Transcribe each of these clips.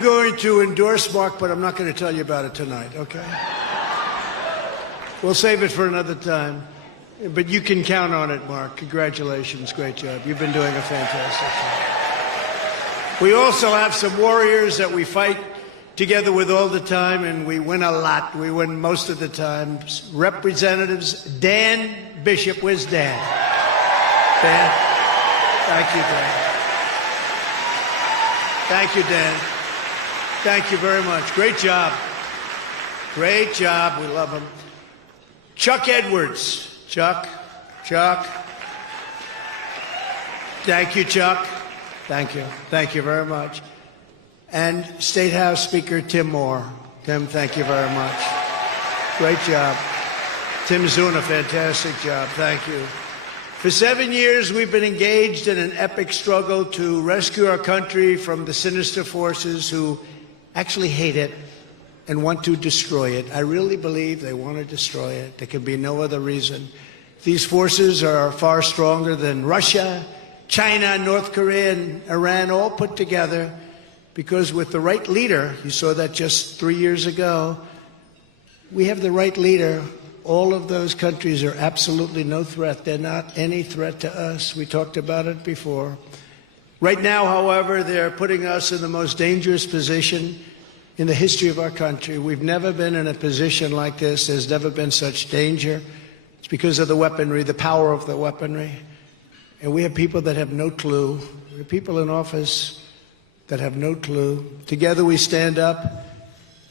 Going to endorse Mark, but I'm not going to tell you about it tonight, okay? We'll save it for another time. But you can count on it, Mark. Congratulations. Great job. You've been doing a fantastic job. We also have some warriors that we fight together with all the time, and we win a lot. We win most of the time. Representatives Dan Bishop. Where's Dan? Dan? Thank you, Dan. Thank you, Dan. Thank you very much. Great job. Great job. We love him. Chuck Edwards. Chuck. Thank you, Chuck. Thank you. Thank you very much. And State House Speaker Tim Moore. Tim, thank you very much. Great job. Tim's doing a fantastic job. Thank you. For 7 years, we've been engaged in an epic struggle to rescue our country from the sinister forces who actually hate it and want to destroy it. I really believe they want to destroy it. There can be no other reason. These forces are far stronger than Russia, China, North Korea, and Iran all put together, because with the right leader, you saw that just 3 years ago, we have the right leader. All of those countries are absolutely no threat. They're not any threat to us. We talked about it before. Right now, however, they're putting us in the most dangerous position in the history of our country. We've never been in a position like this. There's never been such danger. It's because of the weaponry, the power of the weaponry. And we have people that have no clue. We have people in office that have no clue. Together we stand up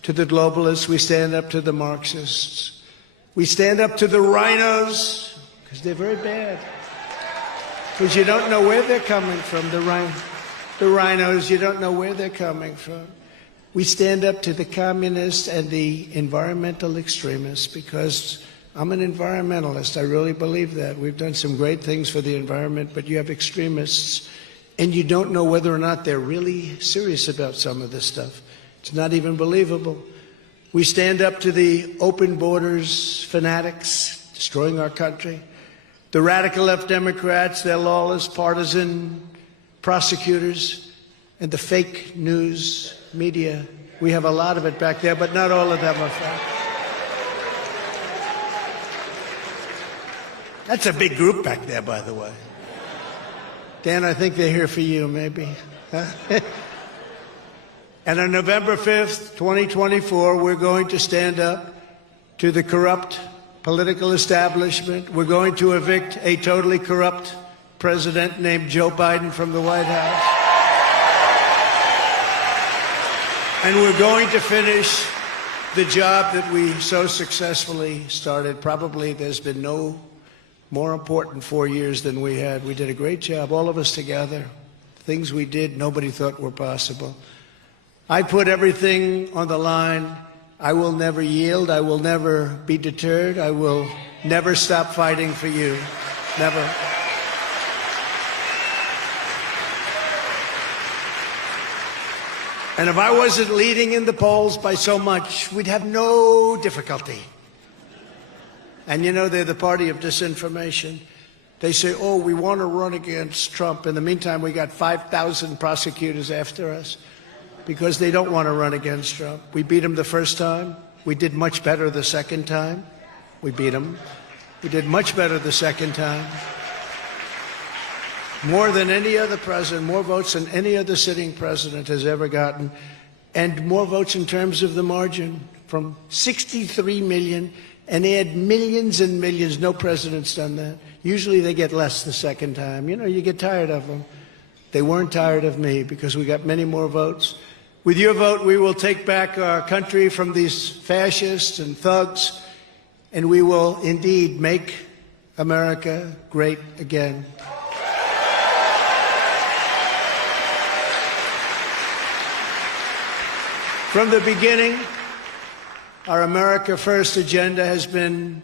to the globalists. We stand up to the Marxists. We stand up to the rhinos, because they're very bad. Because you don't know where they're coming from, the rhinos, you don't know where they're coming from. We stand up to the communists and the environmental extremists, because I'm an environmentalist. I really believe that. We've done some great things for the environment, but you have extremists, and you don't know whether or not they're really serious about some of this stuff. It's not even believable. We stand up to the open borders fanatics destroying our country. The radical left Democrats, their lawless, partisan prosecutors, and the fake news media. We have a lot of it back there, but not all of them are fake. That's a big group back there, by the way. Dan, I think they're here for you, maybe. Huh? And on November 5th, 2024, we're going to stand up to the corrupt political establishment. We're going to evict a totally corrupt president named Joe Biden from the White House. And we're going to finish the job that we so successfully started. Probably there's been no more important 4 years than we had. We did a great job, all of us together. Things we did, nobody thought were possible. I put everything on the line. I will never yield. I will never be deterred. I will never stop fighting for you. Never. And if I wasn't leading in the polls by so much, we'd have no difficulty. And you know, they're the party of disinformation. They say, oh, we want to run against Trump. In the meantime, we got 5,000 prosecutors after us, because they don't want to run against Trump. We beat him the first time. We did much better the second time. We beat him. We did much better the second time. More than any other president, more votes than any other sitting president has ever gotten, and more votes in terms of the margin, from 63 million, and they had millions and millions. No president's done that. Usually they get less the second time. You know, you get tired of them. They weren't tired of me, because we got many more votes. With your vote, we will take back our country from these fascists and thugs, and we will indeed make America great again. From the beginning, our America First agenda has been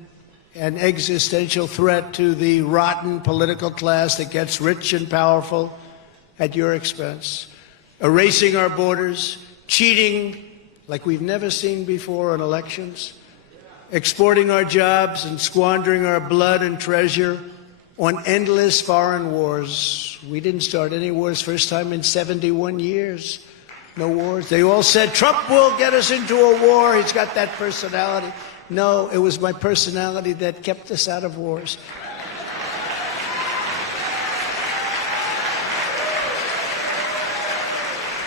an existential threat to the rotten political class that gets rich and powerful at your expense. Erasing our borders, cheating like we've never seen before on elections, exporting our jobs and squandering our blood and treasure on endless foreign wars. We didn't start any wars, first time in 71 years. No wars. They all said, Trump will get us into a war. He's got that personality. No, it was my personality that kept us out of wars.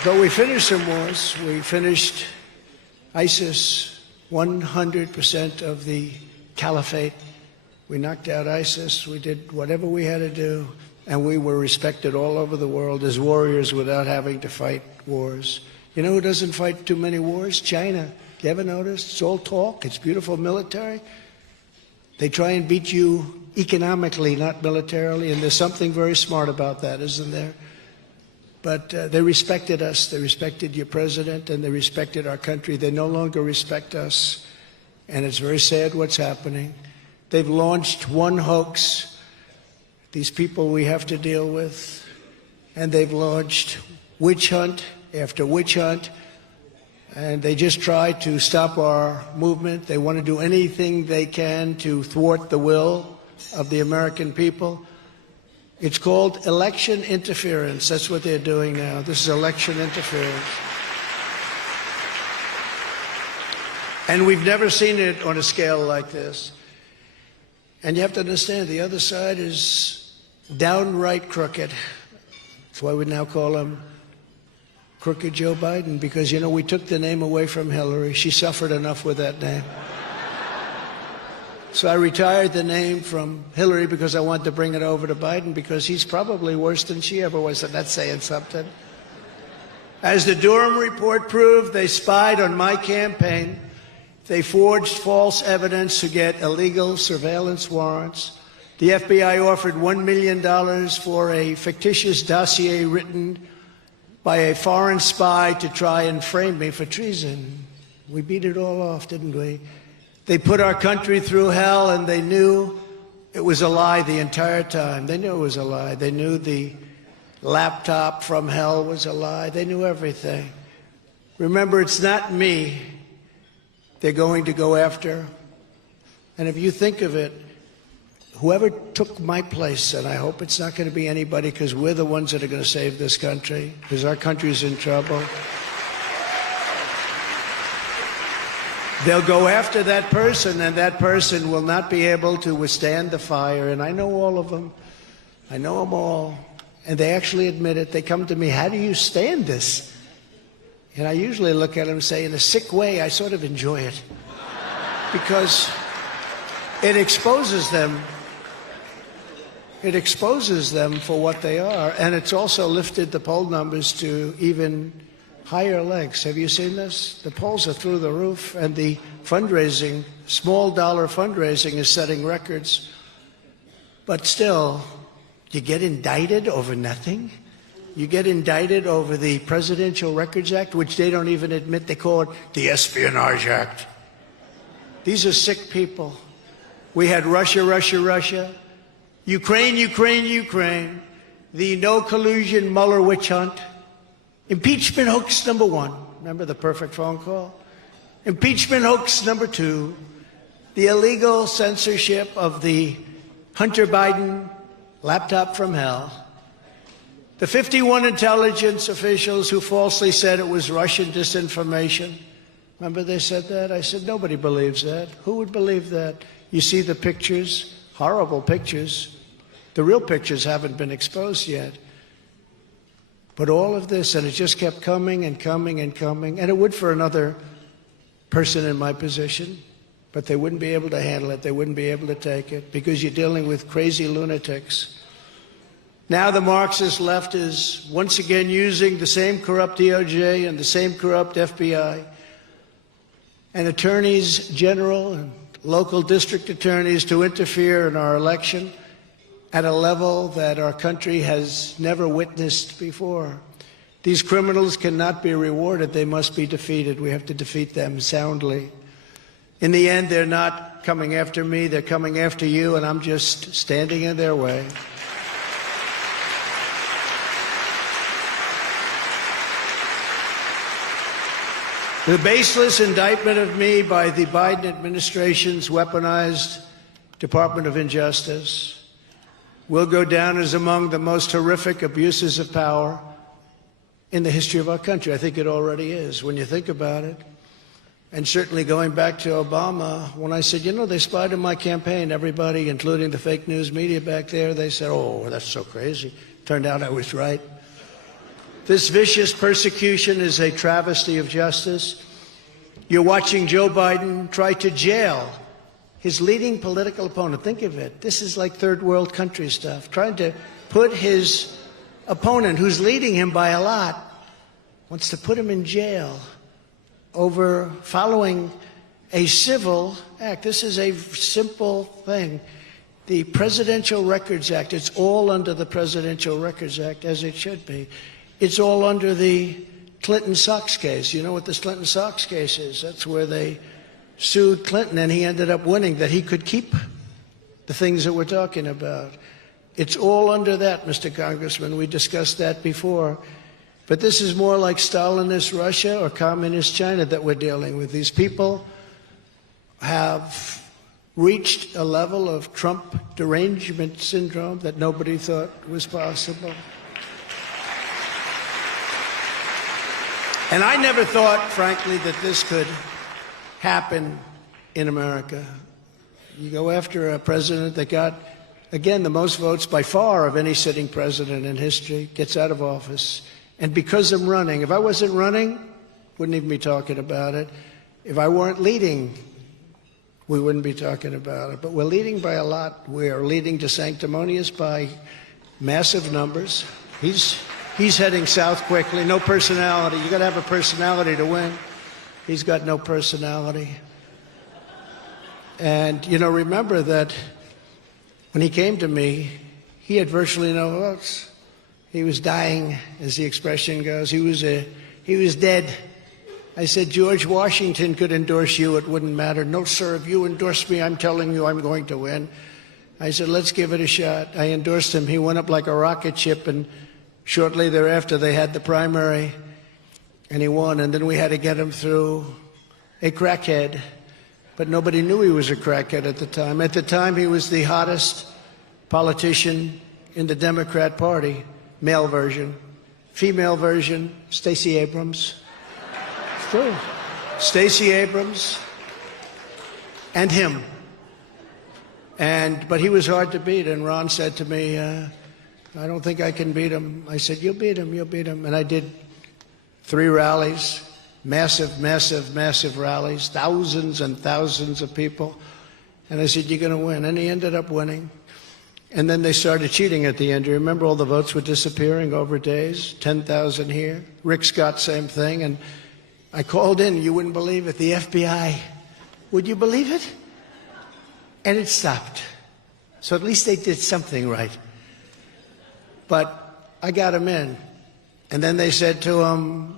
But we finished some wars. We finished ISIS, 100% of the caliphate. We knocked out ISIS. We did whatever we had to do. And we were respected all over the world as warriors without having to fight wars. You know who doesn't fight too many wars? China. You ever notice? It's all talk. It's beautiful military. They try and beat you economically, not militarily. And there's something very smart about that, isn't there? But they respected us. They respected your president, and they respected our country. They no longer respect us. And it's very sad what's happening. They've launched one hoax. These people we have to deal with, and they've launched witch hunt after witch hunt, and they just try to stop our movement. They want to do anything they can to thwart the will of the American people. It's called election interference. That's what they're doing now. This is election interference. And we've never seen it on a scale like this. And you have to understand, the other side is downright crooked. That's why we now call him Crooked Joe Biden, because, you know, we took the name away from Hillary. She suffered enough with that name. So I retired the name from Hillary because I wanted to bring it over to Biden, because he's probably worse than she ever was, and that's saying something. As the Durham report proved, they spied on my campaign. They forged false evidence to get illegal surveillance warrants. The FBI offered $1 million for a fictitious dossier written by a foreign spy to try and frame me for treason. We beat it all off, didn't we? They put our country through hell, and they knew it was a lie the entire time. They knew it was a lie. They knew the laptop from hell was a lie. They knew everything. Remember, it's not me they're going to go after. And if you think of it, whoever took my place, and I hope it's not going to be anybody, because we're the ones that are going to save this country, because our country's in trouble. They'll go after that person, and that person will not be able to withstand the fire. And I know all of them. I know them all. And they actually admit it. They come to me, how do you stand this? And I usually look at them and say, in a sick way, I sort of enjoy it. Because it exposes them. It exposes them for what they are. And it's also lifted the poll numbers to even higher legs. Have you seen this? The polls are through the roof, and the fundraising, small dollar fundraising, is setting records. But still, you get indicted over nothing? You get indicted over the Presidential Records Act, which they don't even admit. They call it the Espionage Act. These are sick people. We had Russia, Russia, Russia. Ukraine, Ukraine, Ukraine. The no collusion Mueller witch hunt. Impeachment hoax number 1. Remember the perfect phone call? Impeachment hoax number 2. The illegal censorship of the Hunter Biden laptop from hell. The 51 intelligence officials who falsely said it was Russian disinformation. Remember they said that? I said, nobody believes that. Who would believe that? You see the pictures, horrible pictures. The real pictures haven't been exposed yet. But all of this, and it just kept coming and coming and coming, and it would for another person in my position, but they wouldn't be able to handle it. They wouldn't be able to take it, because you're dealing with crazy lunatics. Now the Marxist left is once again using the same corrupt DOJ and the same corrupt FBI and attorneys general and local district attorneys to interfere in our election at a level that our country has never witnessed before. These criminals cannot be rewarded. They must be defeated. We have to defeat them soundly. In the end, they're not coming after me. They're coming after you, and I'm just standing in their way. The baseless indictment of me by the Biden administration's weaponized Department of Injustice will go down as among the most horrific abuses of power in the history of our country. I think it already is when you think about it. And certainly going back to Obama, when I said, you know, they spied on my campaign, everybody, including the fake news media back there, they said, oh, that's so crazy. Turned out I was right. This vicious persecution is a travesty of justice. You're watching Joe Biden try to jail his leading political opponent. Think of it. This is like third world country stuff. Trying to put his opponent, who's leading him by a lot, wants to put him in jail over following a civil act. This is a simple thing. The Presidential Records Act, it's all under the Presidential Records Act, as it should be. It's all under the Clinton Sox case. You know what this Clinton Sox case is? That's where they sued Clinton, and he ended up winning, that he could keep the things that we're talking about. It's all under that, Mr. Congressman. We discussed that before. But this is more like Stalinist Russia or Communist China that we're dealing with. These people have reached a level of Trump derangement syndrome that nobody thought was possible. And I never thought, frankly, that this could happen in America. You go after a president that got, again, the most votes by far of any sitting president in history, gets out of office. And because I'm running, if I wasn't running, wouldn't even be talking about it. If I weren't leading, we wouldn't be talking about it. But we're leading by a lot. We're leading to sanctimonious by massive numbers. He's heading south quickly. No personality. You got to have a personality to win. He's got no personality. And, you know, remember that when he came to me, he had virtually no votes. He was dying, as the expression goes. He was dead. I said, George Washington could endorse you. It wouldn't matter. No, sir, if you endorse me, I'm telling you I'm going to win. I said, let's give it a shot. I endorsed him. He went up like a rocket ship, and shortly thereafter they had the primary, and he won. And then we had to get him through a crackhead. But nobody knew he was a crackhead at the time. At the time, he was the hottest politician in the Democrat Party. Male version. Female version, Stacey Abrams. It's true. Stacey Abrams and him. But he was hard to beat, and Ron said to me, I don't think I can beat him. I said, you'll beat him, you'll beat him. And I did 3 rallies, massive, massive, massive rallies, thousands and thousands of people. And I said, you're going to win. And he ended up winning. And then they started cheating at the end. You remember all the votes were disappearing over days? 10,000 here. Rick Scott, same thing. And I called in. You wouldn't believe it. The FBI. Would you believe it? And it stopped. So at least they did something right. But I got him in. And then they said to him,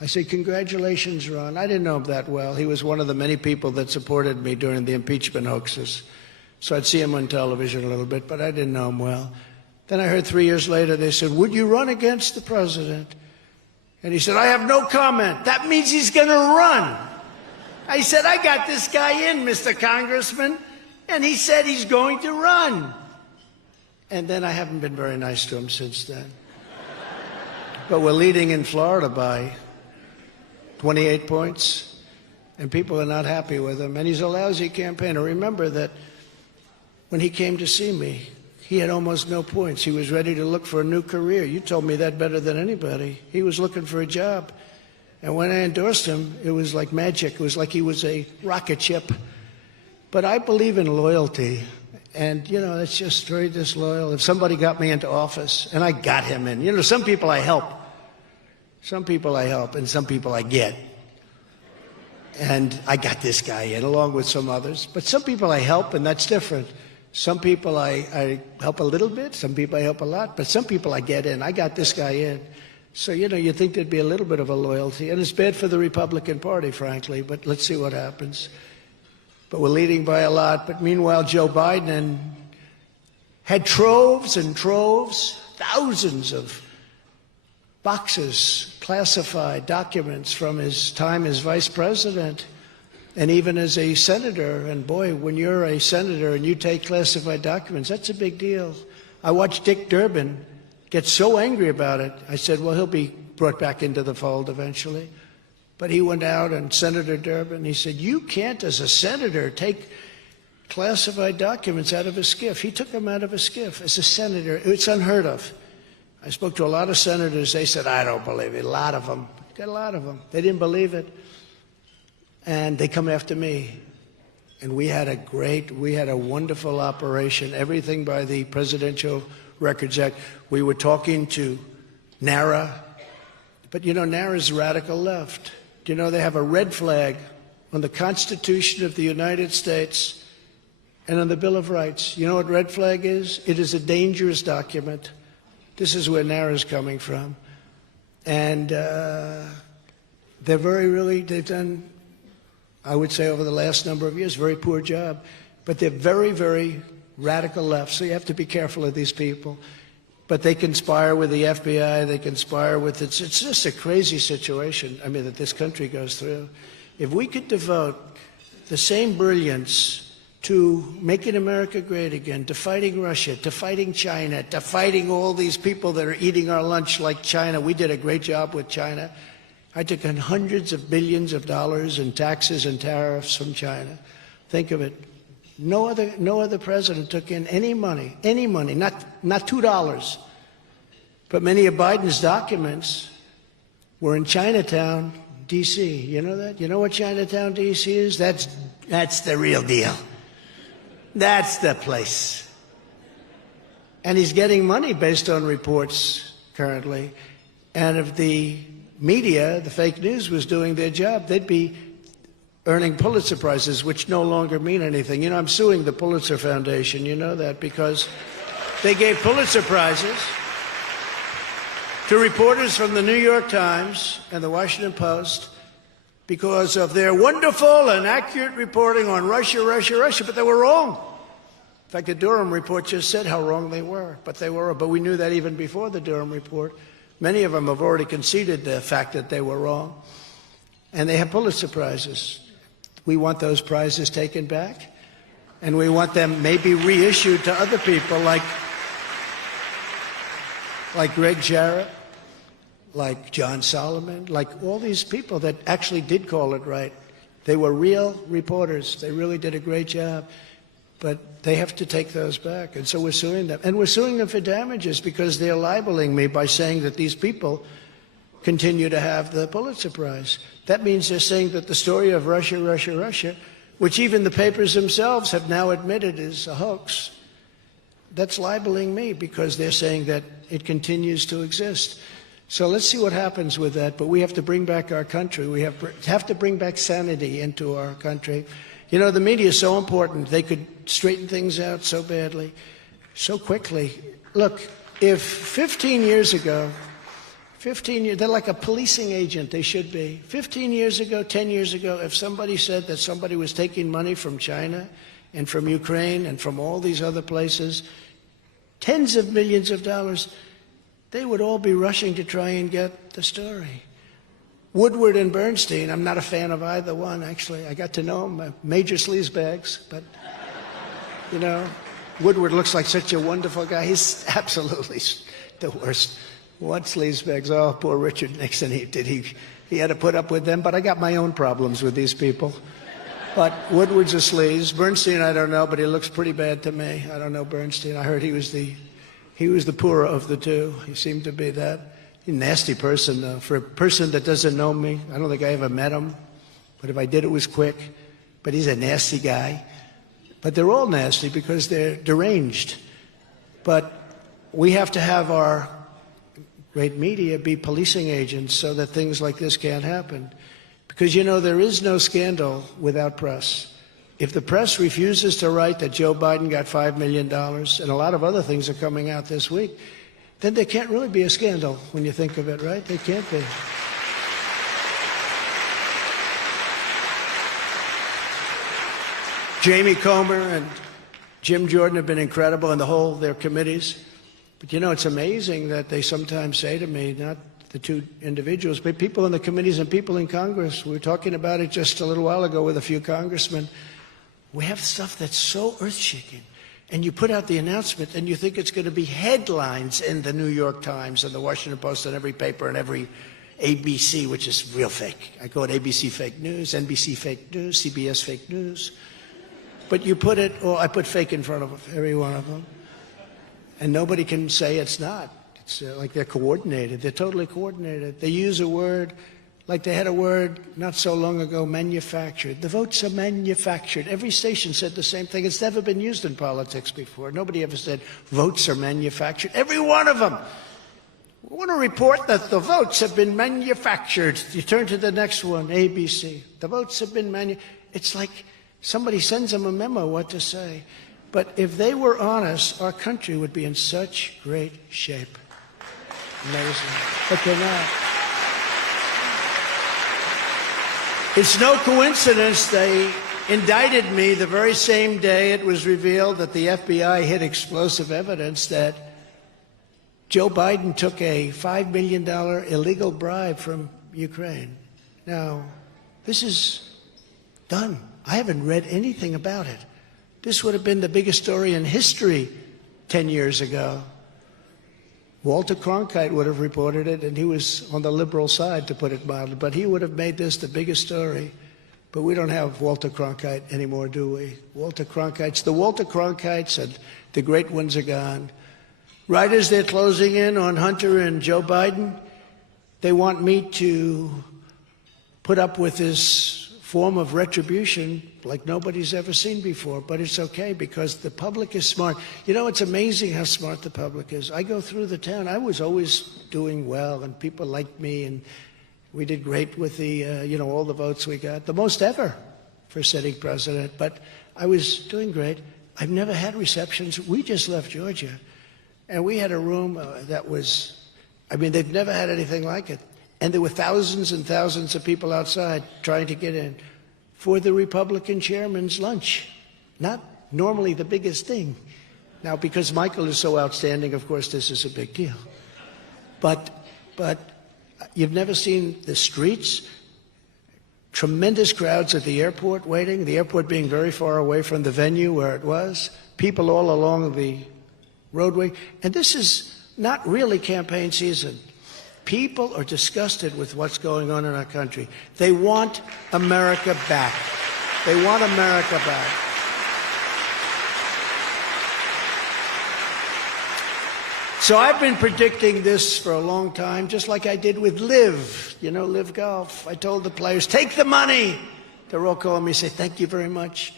I said, congratulations, Ron. I didn't know him that well. He was one of the many people that supported me during the impeachment hoaxes. So I'd see him on television a little bit, but I didn't know him well. Then I heard 3 years later, they said, would you run against the president? And he said, I have no comment. That means he's going to run. I said, I got this guy in, Mr. Congressman. And he said he's going to run. And then I haven't been very nice to him since then. But we're leading in Florida by 28 points. And people are not happy with him. And he's a lousy campaigner. Remember that when he came to see me, he had almost no points. He was ready to look for a new career. You told me that better than anybody. He was looking for a job. And when I endorsed him, it was like magic. It was like he was a rocket ship. But I believe in loyalty. And, you know, it's just very disloyal. If somebody got me into office, and I got him in. You know, some people I help. Some people I help, and some people I get. And I got this guy in, along with some others. But some people I help, and that's different. Some people I help a little bit, some people I help a lot, but some people I get in. I got this guy in. So, you know, you'd think there'd be a little bit of a loyalty. And it's bad for the Republican Party, frankly, but let's see what happens. But we're leading by a lot. But meanwhile, Joe Biden had troves and troves, thousands of boxes, classified documents from his time as vice president. And even as a senator, and boy, when you're a senator and you take classified documents, that's a big deal. I watched Dick Durbin get so angry about it. I said, well, he'll be brought back into the fold eventually. But he went out, and Senator Durbin, he said, you can't, as a senator, take classified documents out of a SCIF. He took them out of a SCIF as a senator. It's unheard of. I spoke to a lot of senators. They said, I don't believe it. A lot of them. Got a lot of them. They didn't believe it. And they come after me. And we had a wonderful operation, everything by the Presidential Records Act. We were talking to NARA. But, you know, NARA's radical left. Do you know they have a red flag on the Constitution of the United States and on the Bill of Rights? You know what red flag is? It is a dangerous document. This is where NARA's coming from. And they've done, I would say over the last number of years, very poor job. But they're very, very radical left, so you have to be careful of these people. But they conspire with the FBI, they conspire with, it's just a crazy situation, I mean, that this country goes through. If we could devote the same brilliance to making America great again, to fighting Russia, to fighting China, to fighting all these people that are eating our lunch like China. We did a great job with China. I took in hundreds of billions of dollars in taxes and tariffs from China. Think of it. No other president took in any money, not $2. But many of Biden's documents were in Chinatown, D.C. You know that? You know what Chinatown, D.C. is? That's the real deal. That's the place. And he's getting money based on reports currently. And if the media, the fake news, was doing their job, they'd be earning Pulitzer Prizes, which no longer mean anything. You know, I'm suing the Pulitzer Foundation, you know that, because they gave Pulitzer Prizes to reporters from the New York Times and the Washington Post because of their wonderful and accurate reporting on Russia, but they were wrong. In fact, the Durham report just said how wrong they were, but they were. But we knew that even before the Durham report. Many of them have already conceded the fact that they were wrong, and they have Pulitzer Prizes. We want those prizes taken back, and we want them maybe reissued to other people like Greg Jarrett, like John Solomon, like all these people that actually did call it right. They were real reporters. They really did a great job, but they have to take those back, and so we're suing them. And we're suing them for damages because they're libeling me by saying that these people continue to have the Pulitzer Prize. That means they're saying that the story of Russia, which even the papers themselves have now admitted is a hoax, that's libeling me because they're saying that it continues to exist. So let's see what happens with that. But we have to bring back our country. We have to bring back sanity into our country. You know, the media is so important. They could straighten things out so badly, so quickly. Look, if 15 years ago, they're like a policing agent, they should be. 15 years ago, 10 years ago, if somebody said that somebody was taking money from China and from Ukraine and from all these other places, tens of millions of dollars, they would all be rushing to try and get the story. Woodward and Bernstein, I'm not a fan of either one, actually. I got to know them, major sleazebags, but, you know, Woodward looks like such a wonderful guy. He's absolutely the worst. What sleazebags? Oh, poor Richard Nixon, he had to put up with them, but I got my own problems with these people. But Woodward's a sleaze. Bernstein, I don't know, but he looks pretty bad to me. I don't know Bernstein. I heard he was the poorer of the two. He seemed to be that. He's a nasty person, though. For a person that doesn't know me, I don't think I ever met him, but if I did, it was quick. But he's a nasty guy. But they're all nasty because they're deranged. But we have to have our great media be policing agents so that things like this can't happen. Because, you know, there is no scandal without press. If the press refuses to write that Joe Biden got $5 million, and a lot of other things are coming out this week, then there can't really be a scandal when you think of it, right? There can't be. Jamie Comer and Jim Jordan have been incredible, and their committees. But, you know, it's amazing that they sometimes say to me, not the two individuals, but people in the committees and people in Congress. We were talking about it just a little while ago with a few congressmen. We have stuff that's so earth-shaking. and you put out the announcement, and you think it's going to be headlines in the New York Times and the Washington Post and every paper and every ABC, which is real fake. I call it ABC fake news, NBC fake news, CBS fake news. But you put it, or I put fake in front of every one of them, and nobody can say it's not. It's like they're coordinated. They're totally coordinated. They use a word, like they had a word not so long ago, manufactured. The votes are manufactured. Every station said the same thing. It's never been used in politics before. Nobody ever said votes are manufactured. Every one of them. We want to report that the votes have been manufactured. You turn to the next one, ABC. The votes have been manufactured. It's like somebody sends them a memo what to say. But if they were honest, our country would be in such great shape. Amazing. But they're not. It's no coincidence they indicted me the very same day it was revealed that the FBI hid explosive evidence that Joe Biden took a $5 million illegal bribe from Ukraine. Now, this is done. I haven't read anything about it. This would have been the biggest story in history 10 years ago. Walter Cronkite would have reported it, and he was on the liberal side, to put it mildly, but he would have made this the biggest story. But we don't have Walter Cronkite anymore, do we? The Walter Cronkites and the great ones are gone. Right as they're closing in on Hunter and Joe Biden, they want me to put up with this form of retribution like nobody's ever seen before. But it's okay because the public is smart. You know, it's amazing how smart the public is. I go through the town. I was always doing well, and people liked me, and we did great with the, all the votes we got, the most ever for sitting president. But I was doing great. I've never had receptions. We just left Georgia, and we had a room that was, they've never had anything like it. And there were thousands and thousands of people outside trying to get in for the Republican chairman's lunch. Not normally the biggest thing. Now, because Michael is so outstanding, of course, this is a big deal. But you've never seen the streets, tremendous crowds at the airport waiting, the airport being very far away from the venue where it was, people all along the roadway. And this is not really campaign season. People are disgusted with what's going on in our country. They want America back. They want America back. So I've been predicting this for a long time, just like I did with Live, Live Golf. I told the players, take the money. They're all calling me, say, thank you very much.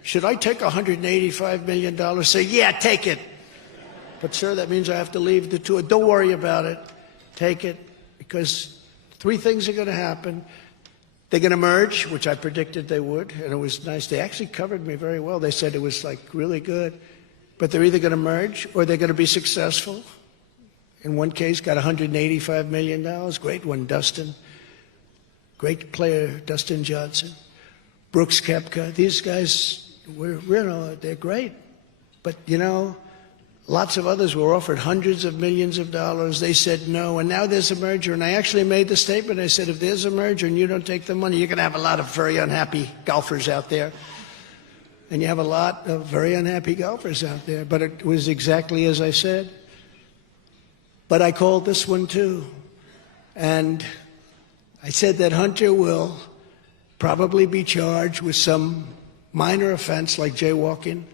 Should I take $185 million? Say, yeah, take it. But, sir, that means I have to leave the tour. Don't worry about it. Take it, because three things are going to happen. They're going to merge, which I predicted they would, and it was nice. They actually covered me very well. They said it was, really good. But they're either going to merge or they're going to be successful. In one case, got $185 million. Great one, Dustin. Great player, Dustin Johnson. Brooks Koepka. These guys, they're great. But, lots of others were offered hundreds of millions of dollars. They said no, and now there's a merger. And I actually made the statement. I said, if there's a merger and you don't take the money, you're going to have a lot of very unhappy golfers out there. And you have a lot of very unhappy golfers out there. But it was exactly as I said. But I called this one too. And I said that Hunter will probably be charged with some minor offense like jaywalking,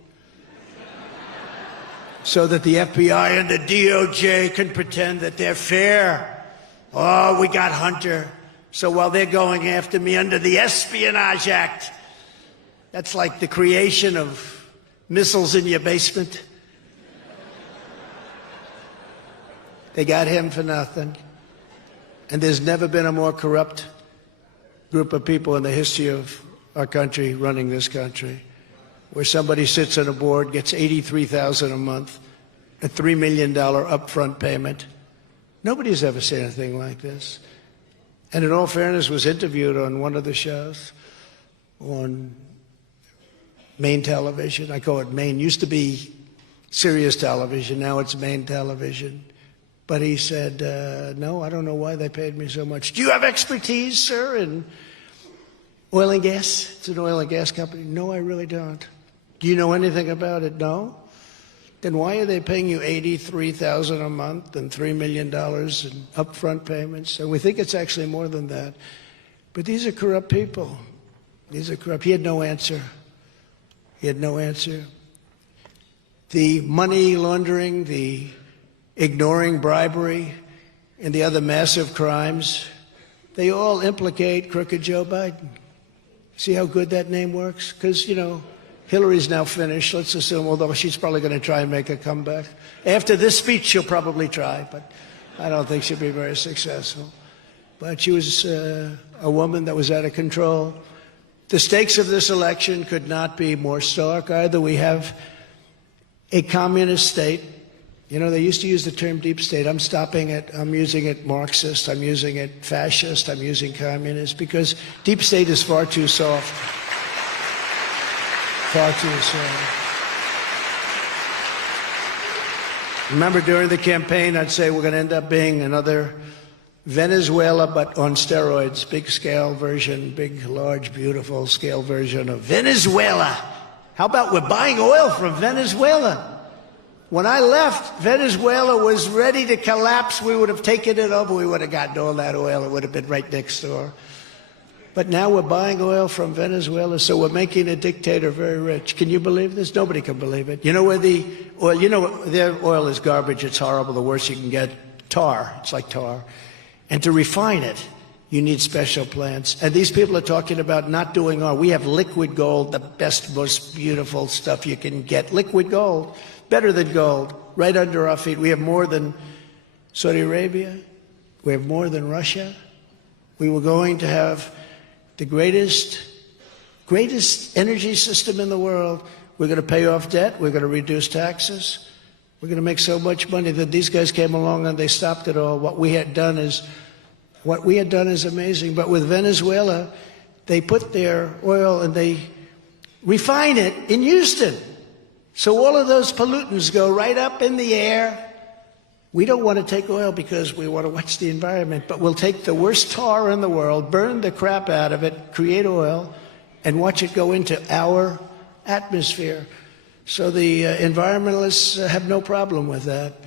so that the FBI and the DOJ can pretend that they're fair. Oh, we got Hunter. So while they're going after me under the Espionage Act, that's like the creation of missiles in your basement. They got him for nothing. And there's never been a more corrupt group of people in the history of our country running this country, where somebody sits on a board, gets $83,000 a month, a $3 million upfront payment. Nobody's ever seen anything like this. And in all fairness, was interviewed on one of the shows on Maine television. I call it Maine. Used to be Sirius television. Now it's Maine television. But he said, no, I don't know why they paid me so much. Do you have expertise, sir, in oil and gas? It's an oil and gas company. No, I really don't. Do you know anything about it? No? Then why are they paying you $83,000 a month and $3 million in upfront payments? And we think it's actually more than that. But these are corrupt people. These are corrupt. He had no answer. He had no answer. The money laundering, the ignoring bribery, and the other massive crimes, they all implicate crooked Joe Biden. See how good that name works? Because, Hillary's now finished, let's assume, although she's probably going to try and make a comeback. After this speech, she'll probably try, but I don't think she'll be very successful. But she was a woman that was out of control. The stakes of this election could not be more stark. Either we have a communist state. They used to use the term deep state. I'm stopping it. I'm using it Marxist. I'm using it fascist. I'm using communist because deep state is far too soft. Far too soft. Remember during the campaign, I'd say we're going to end up being another Venezuela, but on steroids. Big scale version, big, large, beautiful scale version of Venezuela. How about we're buying oil from Venezuela? When I left, Venezuela was ready to collapse. We would have taken it over. We would have gotten all that oil. It would have been right next door. But now we're buying oil from Venezuela, so we're making a dictator very rich. Can you believe this? Nobody can believe it. You know where the oil, their oil is garbage. It's horrible. The worst you can get, tar. It's like tar. And to refine it, you need special plants. And these people are talking about not doing oil. We have liquid gold, the best, most beautiful stuff you can get. Liquid gold. Better than gold, right under our feet. We have more than Saudi Arabia. We have more than Russia. We were going to have the greatest energy system in the world. We're going to pay off debt. We're going to reduce taxes. We're going to make so much money that these guys came along and they stopped it all. What we had done is amazing. But with Venezuela, they put their oil and they refine it in Houston. So all of those pollutants go right up in the air. We don't want to take oil because we want to watch the environment, but we'll take the worst tar in the world, burn the crap out of it, create oil, and watch it go into our atmosphere. So the environmentalists have no problem with that.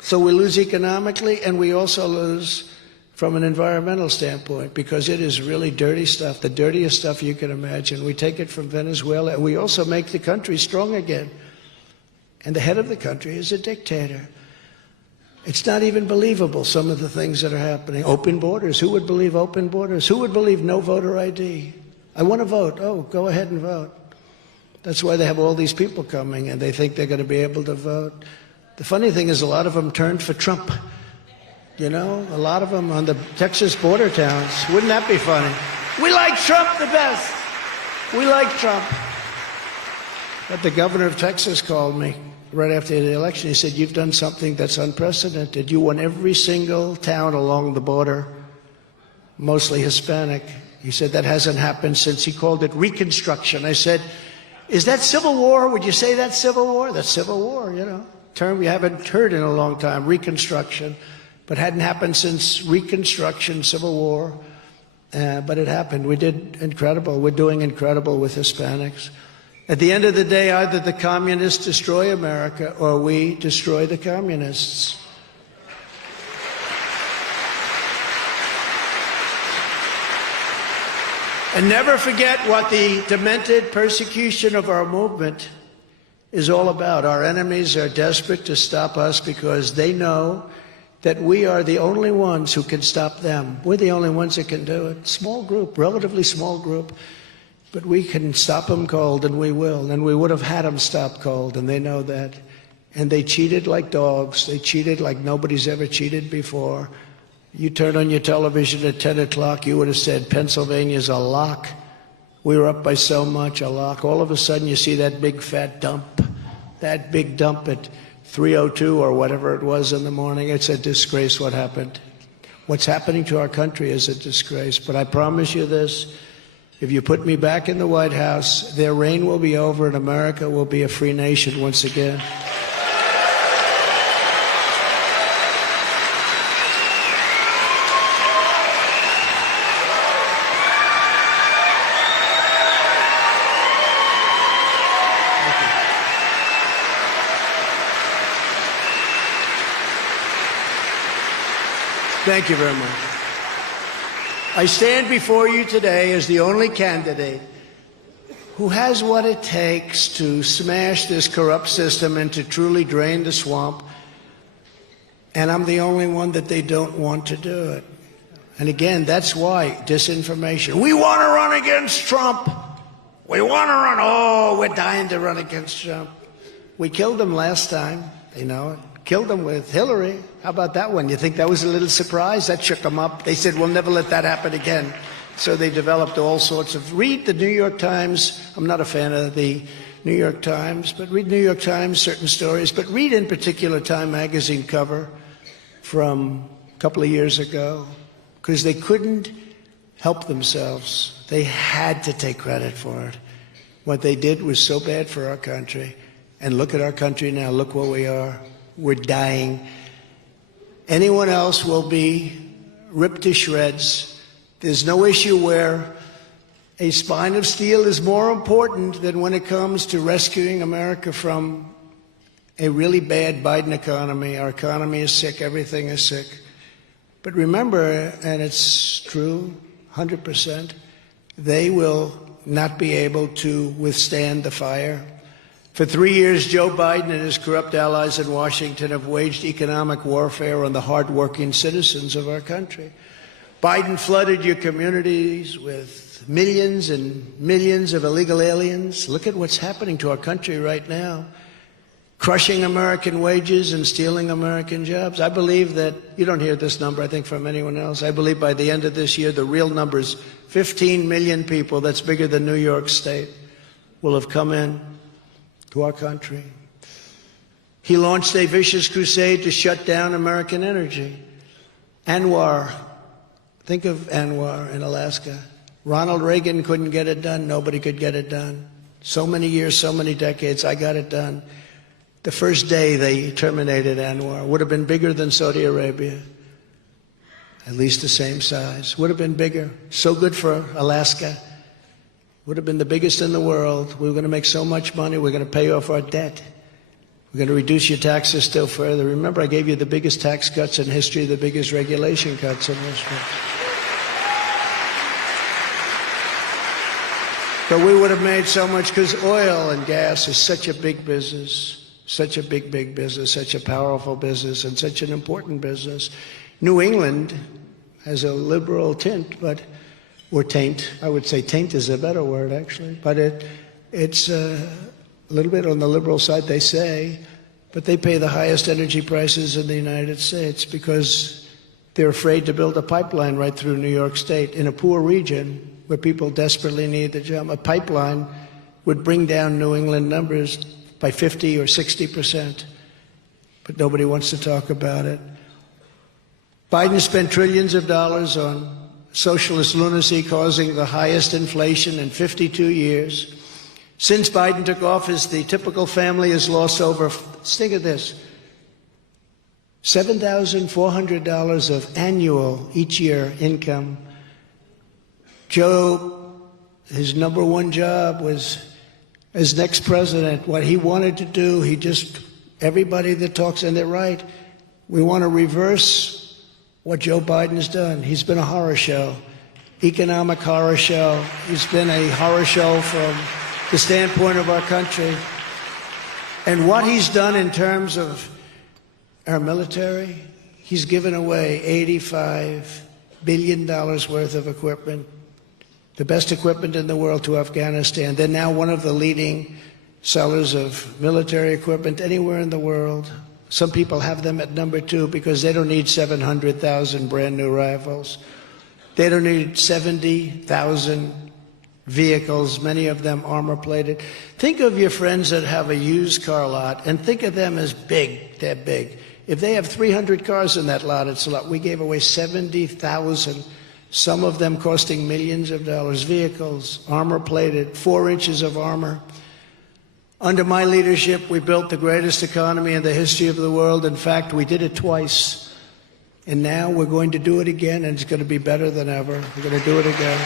So we lose economically, and we also lose from an environmental standpoint because it is really dirty stuff, the dirtiest stuff you can imagine. We take it from Venezuela, and we also make the country strong again. And the head of the country is a dictator. It's not even believable, some of the things that are happening. Open borders. Who would believe open borders? Who would believe no voter ID? I want to vote. Oh, go ahead and vote. That's why they have all these people coming, and they think they're going to be able to vote. The funny thing is a lot of them turned for Trump. A lot of them on the Texas border towns. Wouldn't that be funny? We like Trump the best. We like Trump. But the governor of Texas called me right after the election. He said, you've done something that's unprecedented. You won every single town along the border, mostly Hispanic. He said, that hasn't happened since, he called it Reconstruction. I said, is that Civil War? Would you say that's Civil War? That's Civil War, term we haven't heard in a long time, Reconstruction. But hadn't happened since Reconstruction, Civil War. But it happened. We did incredible. We're doing incredible with Hispanics. At the end of the day, either the communists destroy America or we destroy the communists. And never forget what the demented persecution of our movement is all about. Our enemies are desperate to stop us because they know that we are the only ones who can stop them. We're the only ones that can do it. Small group, relatively small group. But we can stop them cold, and we will. And we would have had them stop cold, and they know that. And they cheated like dogs. They cheated like nobody's ever cheated before. You turn on your television at 10 o'clock, you would have said, Pennsylvania's a lock. We were up by so much, a lock. All of a sudden, you see that big fat dump, that big dump at 3:02 or whatever it was in the morning. It's a disgrace what happened. What's happening to our country is a disgrace. But I promise you this. If you put me back in the White House, their reign will be over and America will be a free nation once again. Thank you very much. I stand before you today as the only candidate who has what it takes to smash this corrupt system and to truly drain the swamp. And I'm the only one that they don't want to do it. And again, that's why disinformation. We want to run against Trump. We want to run. Oh, we're dying to run against Trump. We killed him last time. They know it. Killed him with Hillary. How about that one? You think that was a little surprise? That shook them up. They said, we'll never let that happen again. So they developed all sorts of... Read the New York Times. I'm not a fan of the New York Times, but read New York Times, certain stories. But read in particular Time magazine cover from a couple of years ago, because they couldn't help themselves. They had to take credit for it. What they did was so bad for our country. And look at our country now. Look where we are. We're dying. Anyone else will be ripped to shreds. There's no issue where a spine of steel is more important than when it comes to rescuing America from a really bad Biden economy. Our economy is sick. Everything is sick. But remember, and it's true, 100%, they will not be able to withstand the fire. For 3 years, Joe Biden and his corrupt allies in Washington have waged economic warfare on the hardworking citizens of our country. Biden flooded your communities with millions and millions of illegal aliens. Look at what's happening to our country right now. Crushing American wages and stealing American jobs. I believe that, you don't hear this number, I think, from anyone else. I believe by the end of this year, the real number is 15 million people, that's bigger than New York State, will have come in to our country. He launched a vicious crusade to shut down American energy. Anwar, think of Anwar in Alaska. Ronald Reagan couldn't get it done. Nobody could get it done. So many years, so many decades, I got it done. The first day they terminated Anwar. Would have been bigger than Saudi Arabia. At least the same size. Would have been bigger. So good for Alaska. Would have been the biggest in the world. We were going to make so much money. We're going to pay off our debt. We're going to reduce your taxes still further. Remember, I gave you the biggest tax cuts in history, the biggest regulation cuts in history. But we would have made so much because oil and gas is such a big business. Such a big, big business, such a powerful business, and such an important business. New England has a liberal tint, or taint. I would say taint is a better word, actually. But it's a little bit on the liberal side, they say. But they pay the highest energy prices in the United States because they're afraid to build a pipeline right through New York State in a poor region where people desperately need the job. A pipeline would bring down New England numbers by 50 or 60%, but nobody wants to talk about it. Biden spent trillions of dollars on socialist lunacy, causing the highest inflation in 52 years. Since Biden took office, the typical family has lost over, think of this, $7,400 of annual each year income. Joe, his number one job was, as next president, what he wanted to do, everybody that talks, and they're right, we want to reverse what Joe Biden's done. He's been a horror show, economic horror show. He's been a horror show from the standpoint of our country. And what he's done in terms of our military, he's given away $85 billion worth of equipment, the best equipment in the world, to Afghanistan. They're now one of the leading sellers of military equipment anywhere in the world. Some people have them at number 2 because they don't need 700,000 brand new rifles. They don't need 70,000 vehicles, many of them armor plated. Think of your friends that have a used car lot and think of them as big. They're big. If they have 300 cars in that lot, it's a lot. We gave away 70,000, some of them costing millions of dollars, vehicles, armor plated, 4 inches of armor. Under my leadership, we built the greatest economy in the history of the world. In fact, we did it twice. And now we're going to do it again, and it's going to be better than ever. We're going to do it again.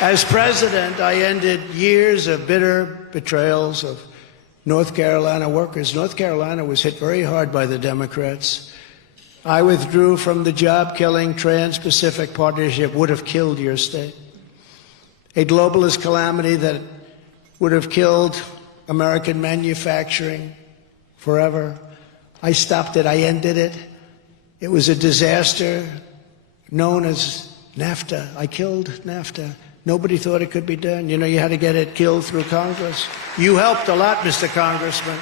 As president, I ended years of bitter betrayals of North Carolina workers. North Carolina was hit very hard by the Democrats. I withdrew from the job-killing Trans-Pacific Partnership, would have killed your state. A globalist calamity that would have killed American manufacturing forever. I stopped it. I ended it. It was a disaster known as NAFTA. I killed NAFTA. Nobody thought it could be done. You know, you had to get it killed through Congress. You helped a lot, Mr. Congressman.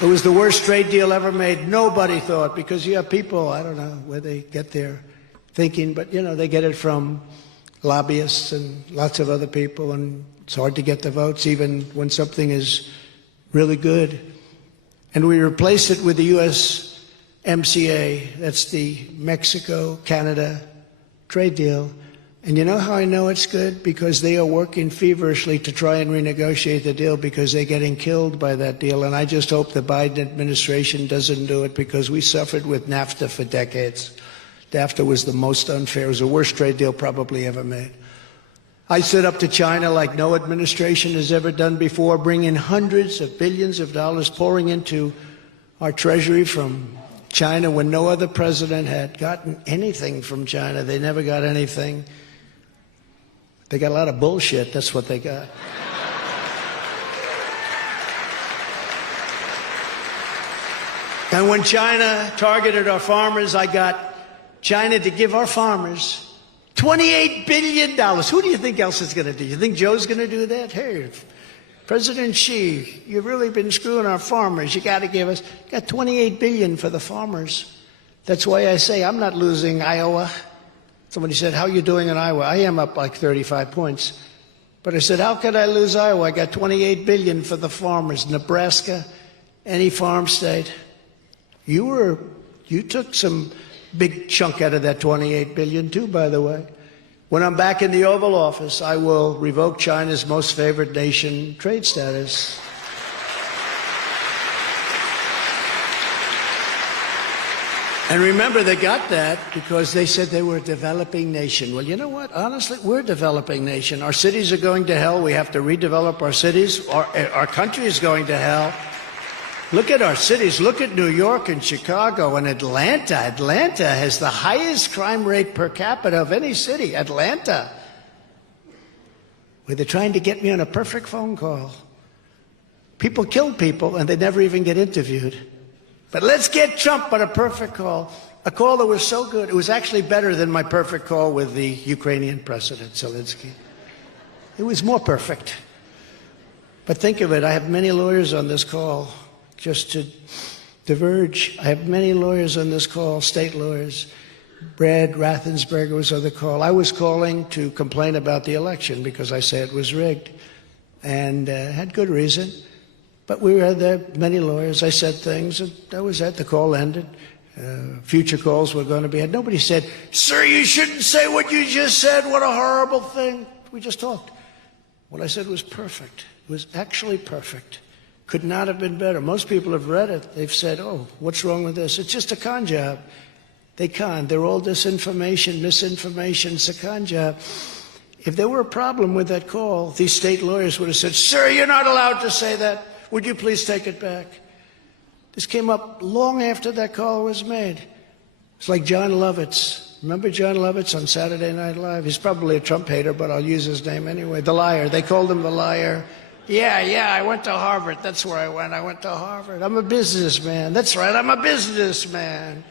It was the worst trade deal ever made. Nobody thought, because you have people, I don't know where they get their thinking, but, you know, they get it from lobbyists and lots of other people, and it's hard to get the votes even when something is really good. And we replaced it with the USMCA. That's the Mexico-Canada trade deal. And you know how I know it's good? Because they are working feverishly to try and renegotiate the deal because they're getting killed by that deal. And I just hope the Biden administration doesn't do it, because we suffered with NAFTA for decades. NAFTA was the most unfair. It was the worst trade deal probably ever made. I stood up to China like no administration has ever done before, bringing hundreds of billions of dollars pouring into our treasury from China when no other president had gotten anything from China. They never got anything. They got a lot of bullshit. That's what they got. And when China targeted our farmers, I got China to give our farmers $28 billion. Who do you think else is going to do? You think Joe's going to do that? Hey, President Xi, you've really been screwing our farmers. You got to give us, got $28 billion for the farmers. That's why I say I'm not losing Iowa. Somebody said, how are you doing in Iowa? I am up like 35 points. But I said, how could I lose Iowa? I got $28 billion for the farmers. Nebraska, any farm state. You took some big chunk out of that $28 billion too, by the way. When I'm back in the Oval Office, I will revoke China's most favored nation trade status. And remember, they got that because they said they were a developing nation. Well, you know what? Honestly, we're a developing nation. Our cities are going to hell. We have to redevelop our cities. Our country is going to hell. Look at our cities. Look at New York and Chicago and Atlanta. Atlanta has the highest crime rate per capita of any city. Atlanta. Where they're trying to get me on a perfect phone call. People kill people and they never even get interviewed. But let's get Trump on a perfect call. A call that was so good. It was actually better than my perfect call with the Ukrainian President, Zelensky. It was more perfect. But think of it. I have many lawyers on this call. Just to diverge, I have many lawyers on this call, state lawyers. Brad Raffensperger was on the call. I was calling to complain about the election because I said it was rigged, and had good reason. But we had there many lawyers. I said things, and that was it. The call ended. Future calls were going to be had. Nobody said, "Sir, you shouldn't say what you just said. What a horrible thing." We just talked. What I said was perfect. It was actually perfect. Could not have been better. Most people have read it. They've said, oh, what's wrong with this? It's just a con job. They con. They're all disinformation, misinformation. It's a con job. If there were a problem with that call, these state lawyers would have said, "Sir, you're not allowed to say that. Would you please take it back?" This came up long after that call was made. It's like John Lovitz. Remember John Lovitz on Saturday Night Live? He's probably a Trump hater, but I'll use his name anyway. The liar. They called him the liar. Yeah, I went to Harvard. That's where I went. I went to Harvard. I'm a businessman. That's right, I'm a businessman.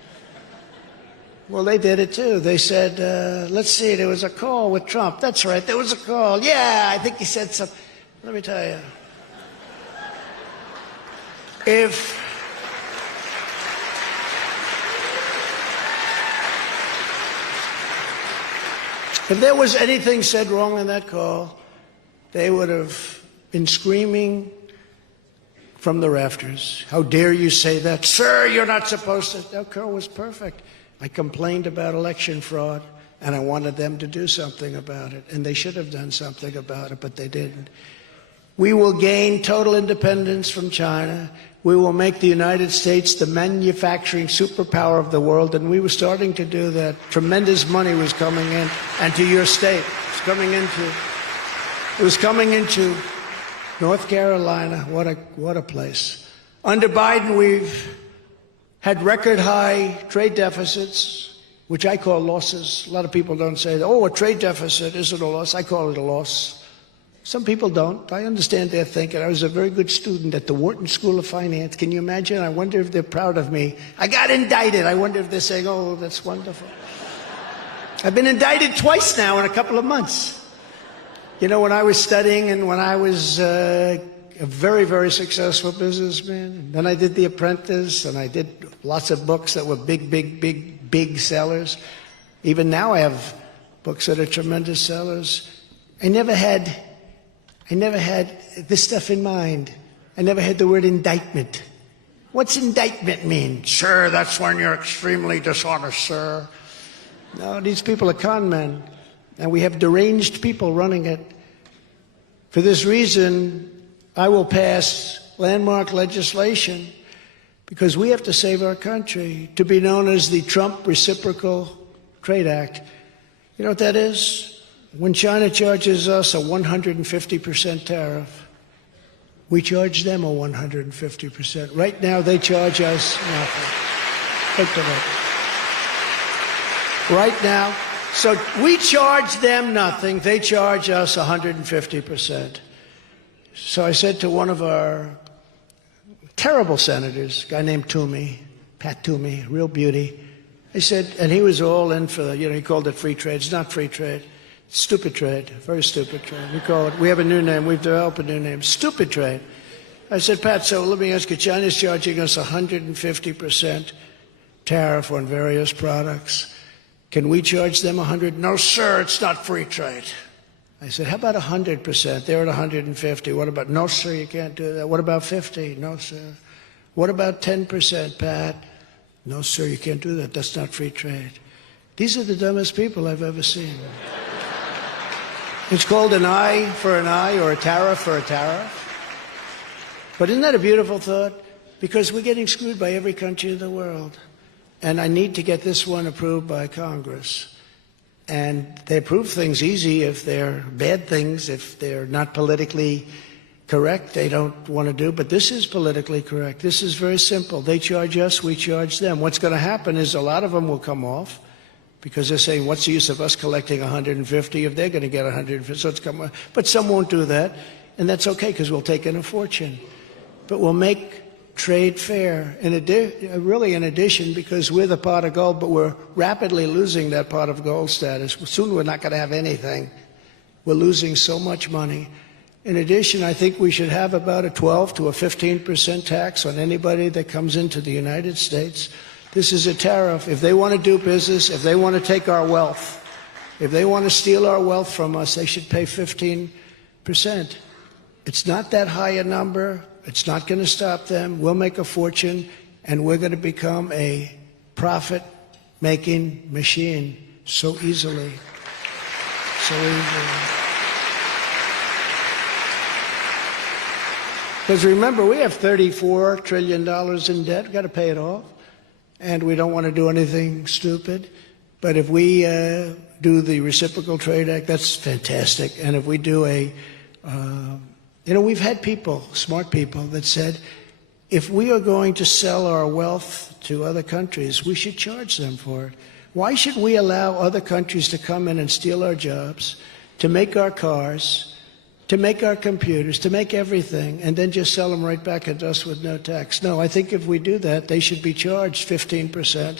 Well, they did it too. They said, let's see, there was a call with Trump. That's right, there was a call. Yeah, I think he said something. Let me tell you. If there was anything said wrong in that call, they would have been screaming from the rafters. How dare you say that? Sir, you're not supposed to. That call was perfect. I complained about election fraud, and I wanted them to do something about it. And they should have done something about it, but they didn't. We will gain total independence from China. We will make the United States the manufacturing superpower of the world, and we were starting to do that. Tremendous money was coming in, and to your state. It was coming into North Carolina, what a place. Under Biden, we've had record high trade deficits, which I call losses. A lot of people don't say, oh, a trade deficit isn't a loss. I call it a loss. Some people don't. I understand their thinking. I was a very good student at the Wharton School of Finance. Can you imagine? I wonder if they're proud of me. I got indicted. I wonder if they're saying, oh, that's wonderful. I've been indicted twice now in a couple of months. You know, when I was studying and when I was a very, very successful businessman, and then I did The Apprentice, and I did lots of books that were big sellers. Even now I have books that are tremendous sellers. I never had this stuff in mind. I never had the word indictment. What's indictment mean? Sir, that's when you're extremely dishonest, sir. No, these people are con men, and we have deranged people running it. For this reason, I will pass landmark legislation because we have to save our country, to be known as the Trump Reciprocal Trade Act. You know what that is? When China charges us a 150% tariff, we charge them a 150%. Right now, they charge us nothing. Think of it. Right now. So we charge them nothing. They charge us 150%. So I said to one of our terrible senators, a guy named Toomey, Pat Toomey, real beauty. I said, and he was all in for, he called it free trade. It's not free trade. Stupid trade, very stupid trade. We have a new name, we've developed a new name, stupid trade. I said, Pat, so let me ask you, China's charging us 150% tariff on various products. Can we charge them 100? No, sir, it's not free trade. I said, how about 100%? They're at 150. What about, no, sir, you can't do that. What about 50? No, sir. What about 10%, Pat? No, sir, you can't do that. That's not free trade. These are the dumbest people I've ever seen. It's called an eye for an eye or a tariff for a tariff. But isn't that a beautiful thought? Because we're getting screwed by every country in the world. And I need to get this one approved by Congress. And they approve things easy if they're bad things, if they're not politically correct, they don't want to do. But this is politically correct. This is very simple. They charge us, we charge them. What's going to happen is a lot of them will come off, because they're saying, what's the use of us collecting 150 if they're going to get 150? So it's come on. But some won't do that, and that's okay, because we'll take in a fortune. But we'll make trade fair, really in addition, because we're the pot of gold, but we're rapidly losing that pot of gold status. Soon we're not going to have anything. We're losing so much money. In addition, I think we should have about a 12 to a 15% tax on anybody that comes into the United States. This is a tariff. If they want to do business, if they want to take our wealth, if they want to steal our wealth from us, they should pay 15%. It's not that high a number. It's not going to stop them. We'll make a fortune, and we're going to become a profit-making machine so easily. So easily. Because remember, we have $34 trillion in debt. We've got to pay it off. And we don't want to do anything stupid. But if we do the Reciprocal Trade Act, that's fantastic. And if we do we've had people, smart people, that said, if we are going to sell our wealth to other countries, we should charge them for it. Why should we allow other countries to come in and steal our jobs, to make our cars, to make our computers, to make everything, and then just sell them right back at us with no tax? No, I think if we do that, they should be charged 15%.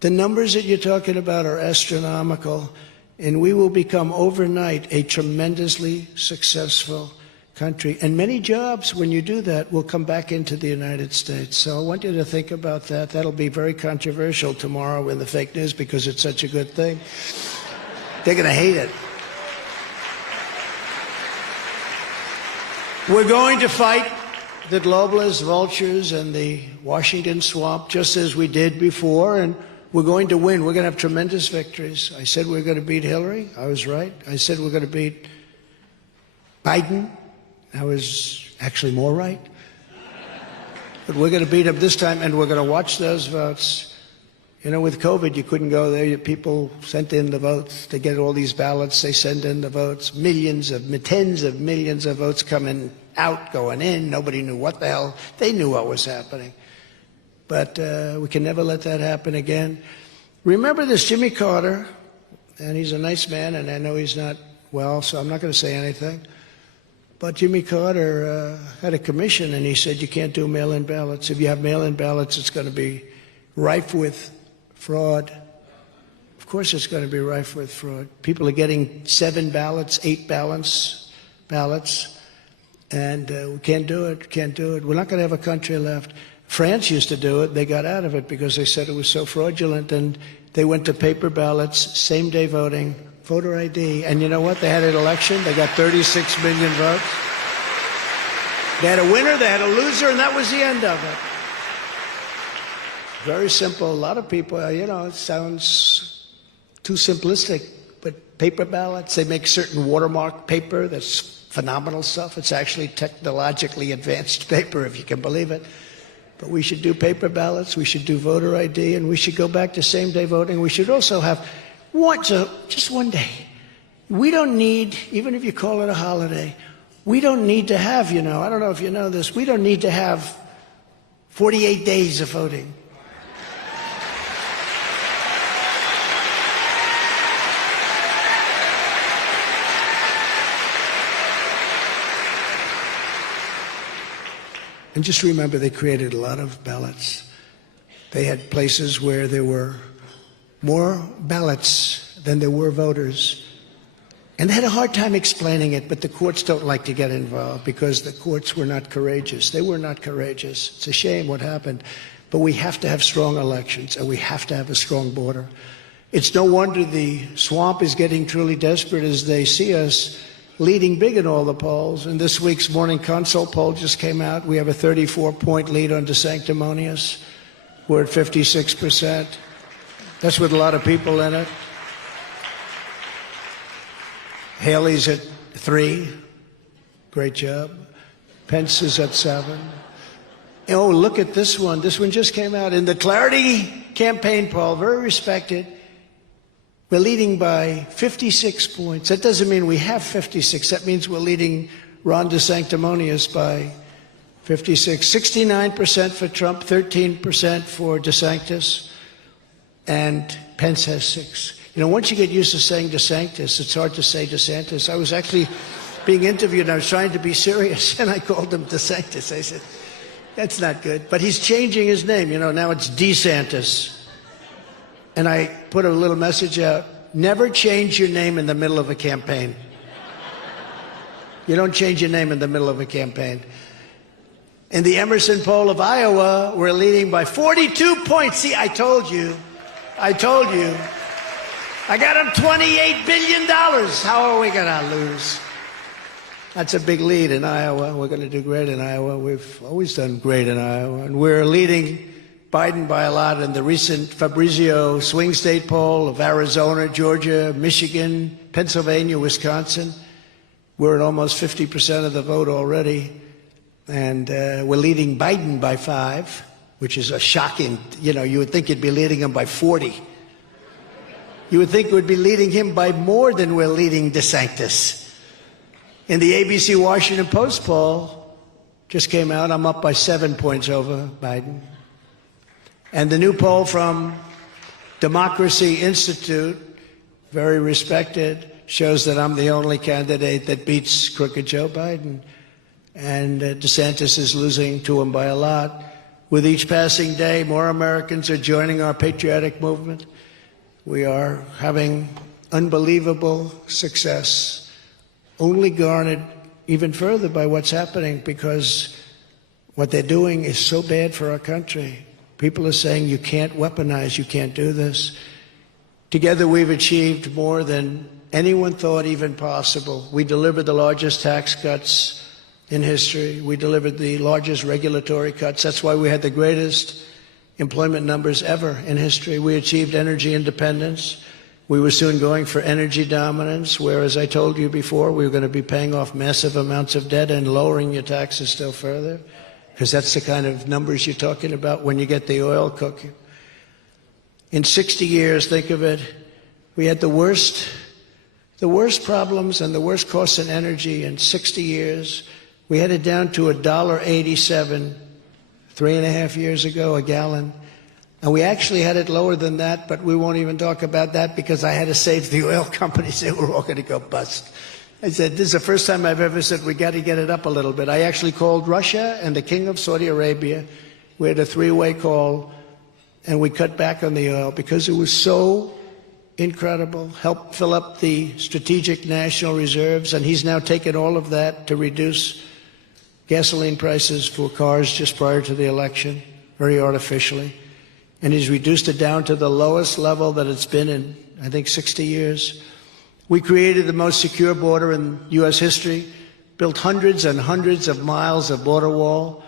The numbers that you're talking about are astronomical, and we will become overnight a tremendously successful country. And many jobs, when you do that, will come back into the United States. So I want you to think about that. That'll be very controversial tomorrow in the fake news because it's such a good thing. They're going to hate it. We're going to fight the globalists, vultures, and the Washington swamp just as we did before, and we're going to win. We're going to have tremendous victories. I said we're going to beat Hillary. I was right. I said we're going to beat Biden. I was actually more right. But we're going to beat him this time, and we're going to watch those votes. You know, with COVID, you couldn't go there. People sent in the votes. They get all these ballots. They send in the votes. Tens of millions of votes come in out, going in. Nobody knew what the hell. They knew what was happening. But we can never let that happen again. Remember this Jimmy Carter, and he's a nice man, and I know he's not well, so I'm not going to say anything. But Jimmy Carter had a commission, and he said you can't do mail-in ballots. If you have mail-in ballots, it's going to be rife with fraud. Of course it's going to be rife with fraud. People are getting 7 ballots, 8 ballots, and we can't do it, can't do it. We're not going to have a country left. France used to do it. They got out of it because they said it was so fraudulent, and they went to paper ballots, same-day voting, voter ID. And you know what? They had an election. They got 36 million votes. They had a winner, they had a loser, and that was the end of it. Very simple. A lot of people, it sounds too simplistic, but paper ballots, they make certain watermark paper that's phenomenal stuff. It's actually technologically advanced paper, if you can believe it. But we should do paper ballots, we should do voter ID, and we should go back to same-day voting. We should also have just one day. We don't need, even if you call it a holiday, we don't need to have, I don't know if you know this, we don't need to have 48 days of voting. And just remember, they created a lot of ballots. They had places where there were more ballots than there were voters. And they had a hard time explaining it, but the courts don't like to get involved because the courts were not courageous. They were not courageous. It's a shame what happened. But we have to have strong elections, and we have to have a strong border. It's no wonder the swamp is getting truly desperate as they see us leading big in all the polls. And this week's Morning Consult poll just came out. We have a 34-point lead on DeSanctimonious. We're at 56%. That's with a lot of people in it. Haley's at 3. Great job. Pence is at 7. Oh, look at this one. This one just came out. In the Clarity campaign poll, very respected, we're leading by 56 points. That doesn't mean we have 56. That means we're leading Ron DeSanctimonious by 56. 69% for Trump, 13% for DeSantis, and Pence has 6. Once you get used to saying DeSantis, it's hard to say DeSantis. I was actually being interviewed, and I was trying to be serious, and I called him DeSantis. I said, that's not good. But he's changing his name. Now it's DeSantis. And I put a little message out, never change your name in the middle of a campaign. You don't change your name in the middle of a campaign. In the Emerson poll of Iowa, we're leading by 42 points. See, I told you. I got him $28 billion. How are we going to lose? That's a big lead in Iowa. We're going to do great in Iowa. We've always done great in Iowa. And we're leading Biden by a lot in the recent Fabrizio swing state poll of Arizona, Georgia, Michigan, Pennsylvania, Wisconsin. We're at almost 50% of the vote already. And we're leading Biden by 5, which is a shocking, you would think you'd be leading him by 40. You would think we'd be leading him by more than we're leading DeSantis. In the ABC Washington Post poll, just came out, I'm up by 7 points over Biden. And the new poll from Democracy Institute, very respected, shows that I'm the only candidate that beats crooked Joe Biden. And DeSantis is losing to him by a lot. With each passing day, more Americans are joining our patriotic movement. We are having unbelievable success, only garnered even further by what's happening, because what they're doing is so bad for our country. People are saying you can't weaponize, you can't do this. Together we've achieved more than anyone thought even possible. We delivered the largest tax cuts in history. We delivered the largest regulatory cuts. That's why we had the greatest employment numbers ever in history. We achieved energy independence. We were soon going for energy dominance, where, as I told you before, we were going to be paying off massive amounts of debt and lowering your taxes still further, because that's the kind of numbers you're talking about when you get the oil cooking. In 60 years, think of it, we had the worst problems and the worst costs in energy in 60 years. We had it down to $1.87 3.5 years ago, a gallon. And we actually had it lower than that, but we won't even talk about that because I had to save the oil companies. They were all going to go bust. I said, this is the first time I've ever said we got to get it up a little bit. I actually called Russia and the King of Saudi Arabia. We had a three-way call, and we cut back on the oil because it was so incredible. Helped fill up the strategic national reserves, and he's now taken all of that to reduce gasoline prices for cars just prior to the election, very artificially. And he's reduced it down to the lowest level that it's been in, I think, 60 years. We created the most secure border in U.S. history, built hundreds and hundreds of miles of border wall,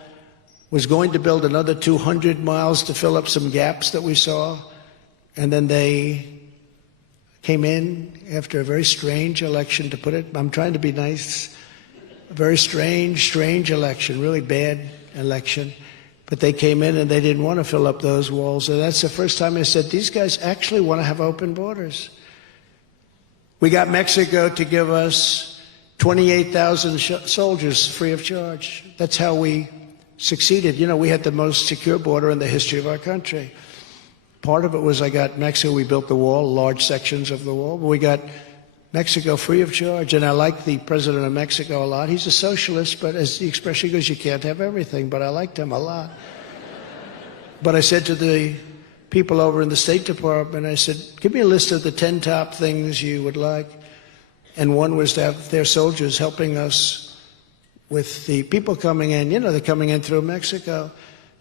was going to build another 200 miles to fill up some gaps that we saw. And then they came in after a very strange election, to put it, I'm trying to be nice, a very strange election, really bad election. But they came in and they didn't want to fill up those walls. And that's the first time I said, these guys actually want to have open borders. We got Mexico to give us 28,000 soldiers free of charge. That's how we succeeded. You know, we had the most secure border in the history of our country. Part of it was I got Mexico, we built the wall, large sections of the wall. But we got Mexico free of charge. And I like the president of Mexico a lot. He's a socialist, but as the expression goes, you can't have everything. But I liked him a lot. But I said to the people over in the State Department, I said, give me a list of the 10 top things you would like. And one was to have their soldiers helping us with the people coming in. You know, they're coming in through Mexico.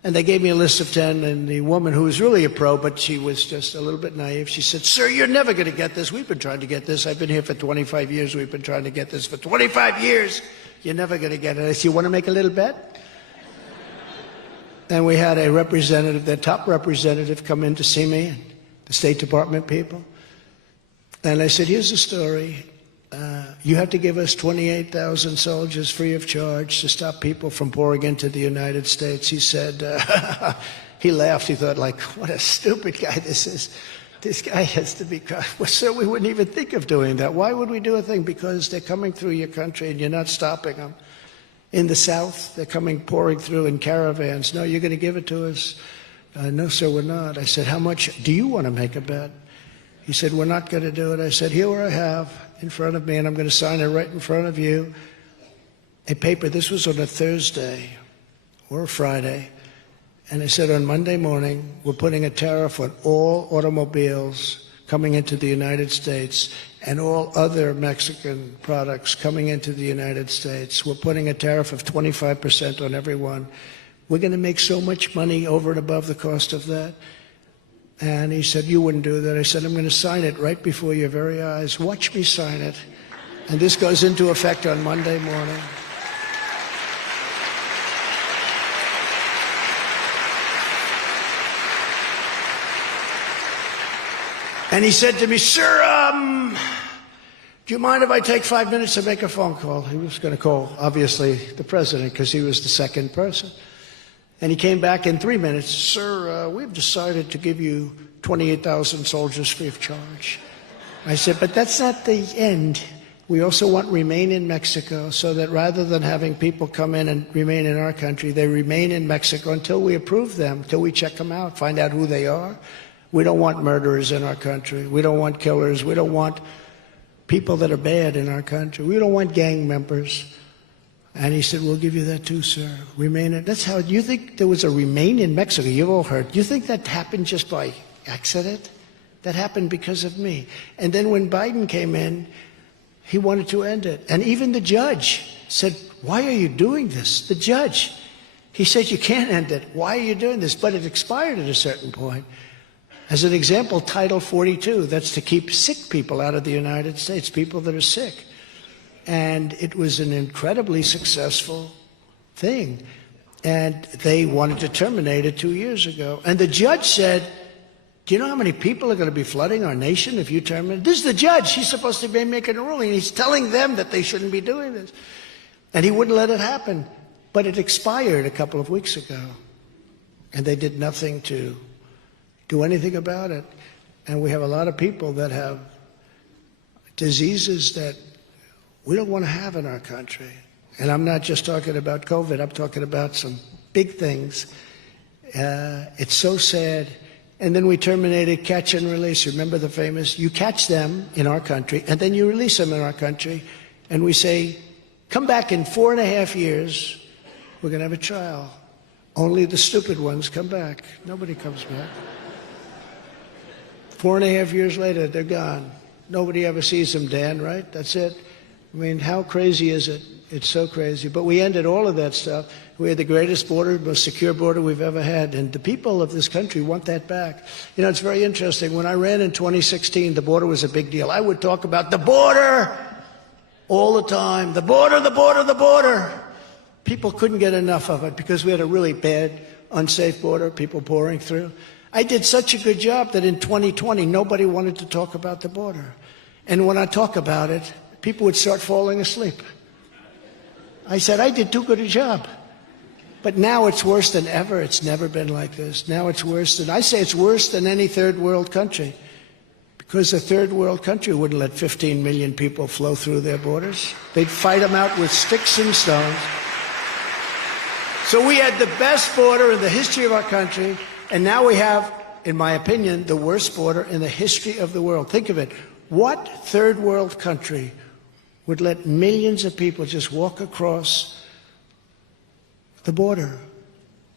And they gave me a list of 10, and the woman, who was really a pro, but she was just a little bit naive, she said, sir, you're never going to get this. We've been trying to get this. I've been here for 25 years. We've been trying to get this for 25 years. You're never going to get it. I said, you want to make a little bet? And we had a representative, the top representative, come in to see me, and the State Department people. And I said, here's the story. You have to give us 28,000 soldiers free of charge to stop people from pouring into the United States. He said, he laughed. He thought, like, what a stupid guy this is. This guy has to be, well, sir, we wouldn't even think of doing that. Why would we do a thing? Because they're coming through your country and you're not stopping them. In the South, they're coming, pouring through in caravans. No, you're going to give it to us? No, sir, we're not. I said, how much do you want to make a bet? He said, we're not going to do it. I said, here I have in front of me, and I'm going to sign it right in front of you, a paper. This was on a Thursday or a Friday. And I said, on Monday morning, we're putting a tariff on all automobiles coming into the United States and all other Mexican products coming into the United States. We're putting a tariff of 25% on everyone. We're going to make so much money over and above the cost of that. And he said, you wouldn't do that. I said, I'm going to sign it right before your very eyes. Watch me sign it. And this goes into effect on Monday morning. And he said to me, sir, do you mind if I take 5 minutes to make a phone call? He was going to call, obviously, the president, because he was the second person. And he came back in 3 minutes. Sir, we've decided to give you 28,000 soldiers free of charge. I said, but that's not the end. We also want remain in Mexico, so that rather than having people come in and remain in our country, they remain in Mexico until we approve them, until we check them out, find out who they are. We don't want murderers in our country. We don't want killers. We don't want people that are bad in our country. We don't want gang members. And he said, we'll give you that too, sir. Remain in. That's how, you think there was a remain in Mexico? You've all heard. You think that happened just by accident? That happened because of me. And then when Biden came in, he wanted to end it. And even the judge said, why are you doing this? The judge. He said, you can't end it. Why are you doing this? But it expired at a certain point. As an example, Title 42, that's to keep sick people out of the United States, people that are sick. And it was an incredibly successful thing. And they wanted to terminate it 2 years ago. And the judge said, do you know how many people are going to be flooding our nation if you terminate? This is the judge. He's supposed to be making a ruling. He's telling them that they shouldn't be doing this. And he wouldn't let it happen. But it expired a couple of weeks ago. And they did nothing to do anything about it. And we have a lot of people that have diseases that we don't want to have in our country. And I'm not just talking about COVID, I'm talking about some big things. It's so sad. And then we terminated catch and release. Remember the famous, you catch them in our country, and then you release them in our country, and we say, come back in 4.5 years, we're going to have a trial. Only the stupid ones come back. Nobody comes back. 4.5 years later, they're gone. Nobody ever sees them, Dan, right? That's it. I mean, how crazy is it? It's so crazy. But we ended all of that stuff. We had the greatest border, most secure border we've ever had. And the people of this country want that back. You know, it's very interesting. When I ran in 2016, the border was a big deal. I would talk about the border all the time. The border, the border, the border. People couldn't get enough of it because we had a really bad, unsafe border, people pouring through. I did such a good job that in 2020, nobody wanted to talk about the border. And when I talk about it, people would start falling asleep. I said, I did too good a job. But now it's worse than ever. It's never been like this. Now it's worse than, I say it's worse than any third world country. Because a third world country wouldn't let 15 million people flow through their borders. They'd fight them out with sticks and stones. So we had the best border in the history of our country, and now we have, in my opinion, the worst border in the history of the world. Think of it. What third world country would let millions of people just walk across the border?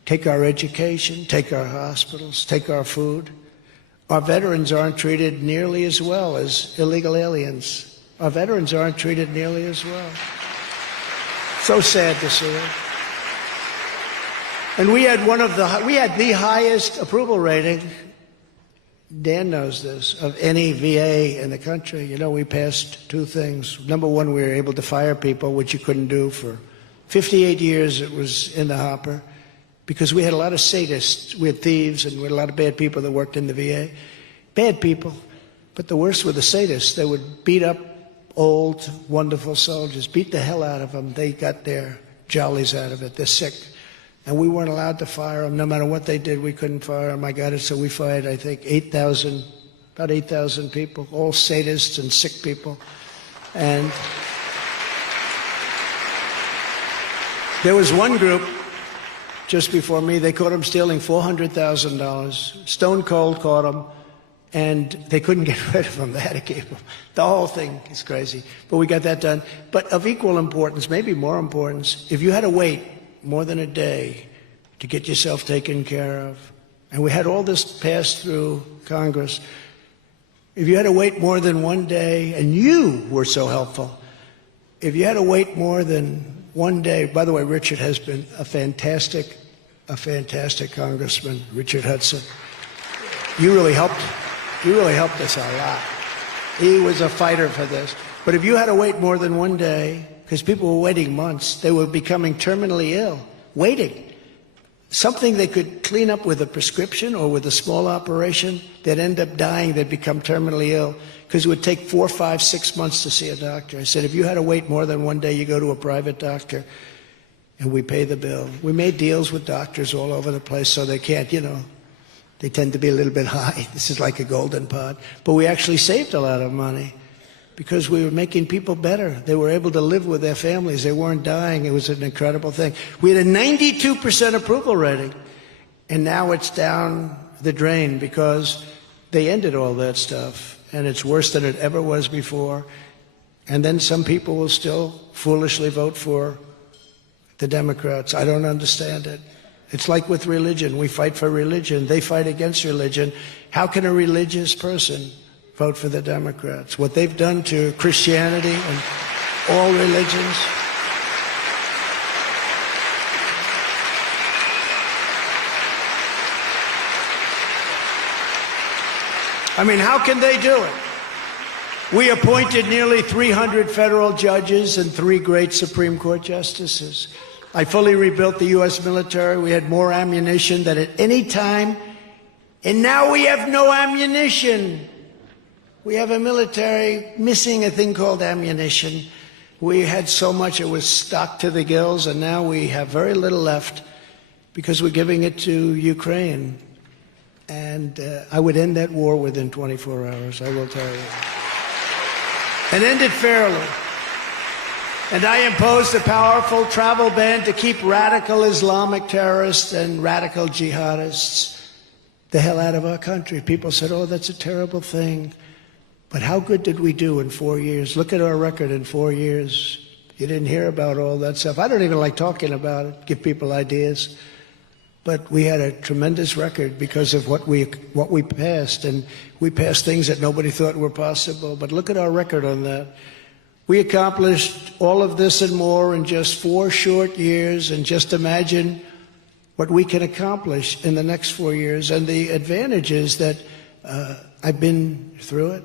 Take our education, take our hospitals, take our food. Our veterans aren't treated nearly as well as illegal aliens. Our veterans aren't treated nearly as well. So sad to see it. And we had the highest approval rating, Dan knows this, of any VA in the country. You know, we passed two things. Number one, we were able to fire people, which you couldn't do for 58 years. It was in the hopper because we had a lot of sadists. We had thieves and we had a lot of bad people that worked in the VA. Bad people, but the worst were the sadists. They would beat up old, wonderful soldiers, beat the hell out of them. They got their jollies out of it. They're sick. And we weren't allowed to fire them. No matter what they did, we couldn't fire them. I got it, so we fired, I think, about 8,000 people, all sadists and sick people. And there was one group just before me, they caught them stealing $400,000. Stone Cold caught them, and they couldn't get rid of them. They had to keep them. The whole thing is crazy. But we got that done. But of equal importance, maybe more importance, if you had to wait more than a day to get yourself taken care of, and we had all this passed through Congress, if you had to wait more than one day, and you were so helpful, if you had to wait more than one day, by the way, Richard has been a fantastic congressman, Richard Hudson. You really helped us a lot. He was a fighter for this. But if you had to wait more than one day, because people were waiting months, they were becoming terminally ill, waiting. Something they could clean up with a prescription or with a small operation, they'd end up dying, they'd become terminally ill, because it would take 4, 5, 6 months to see a doctor. I said, if you had to wait more than one day, you go to a private doctor, and we pay the bill. We made deals with doctors all over the place so they can't, you know, they tend to be a little bit high. This is like a golden pot. But we actually saved a lot of money, because we were making people better. They were able to live with their families. They weren't dying. It was an incredible thing. We had a 92% approval rating, and now it's down the drain because they ended all that stuff, and it's worse than it ever was before. And then some people will still foolishly vote for the Democrats. I don't understand it. It's like with religion. We fight for religion. They fight against religion. How can a religious person vote for the Democrats? What they've done to Christianity and all religions. I mean, how can they do it? We appointed nearly 300 federal judges and 3 great Supreme Court justices. I fully rebuilt the U.S. military. We had more ammunition than at any time, and now we have no ammunition. We have a military missing a thing called ammunition. We had so much it was stocked to the gills, and now we have very little left because we're giving it to Ukraine. And I would end that war within 24 hours, I will tell you. And end it fairly. And I imposed a powerful travel ban to keep radical Islamic terrorists and radical jihadists the hell out of our country. People said, oh, that's a terrible thing. But how good did we do in 4 years? Look at our record in 4 years. You didn't hear about all that stuff. I don't even like talking about it, give people ideas. But we had a tremendous record because of what we passed. And we passed things that nobody thought were possible. But look at our record on that. We accomplished all of this and more in just 4 short years. And just imagine what we can accomplish in the next 4 years. And the advantage is that I've been through it.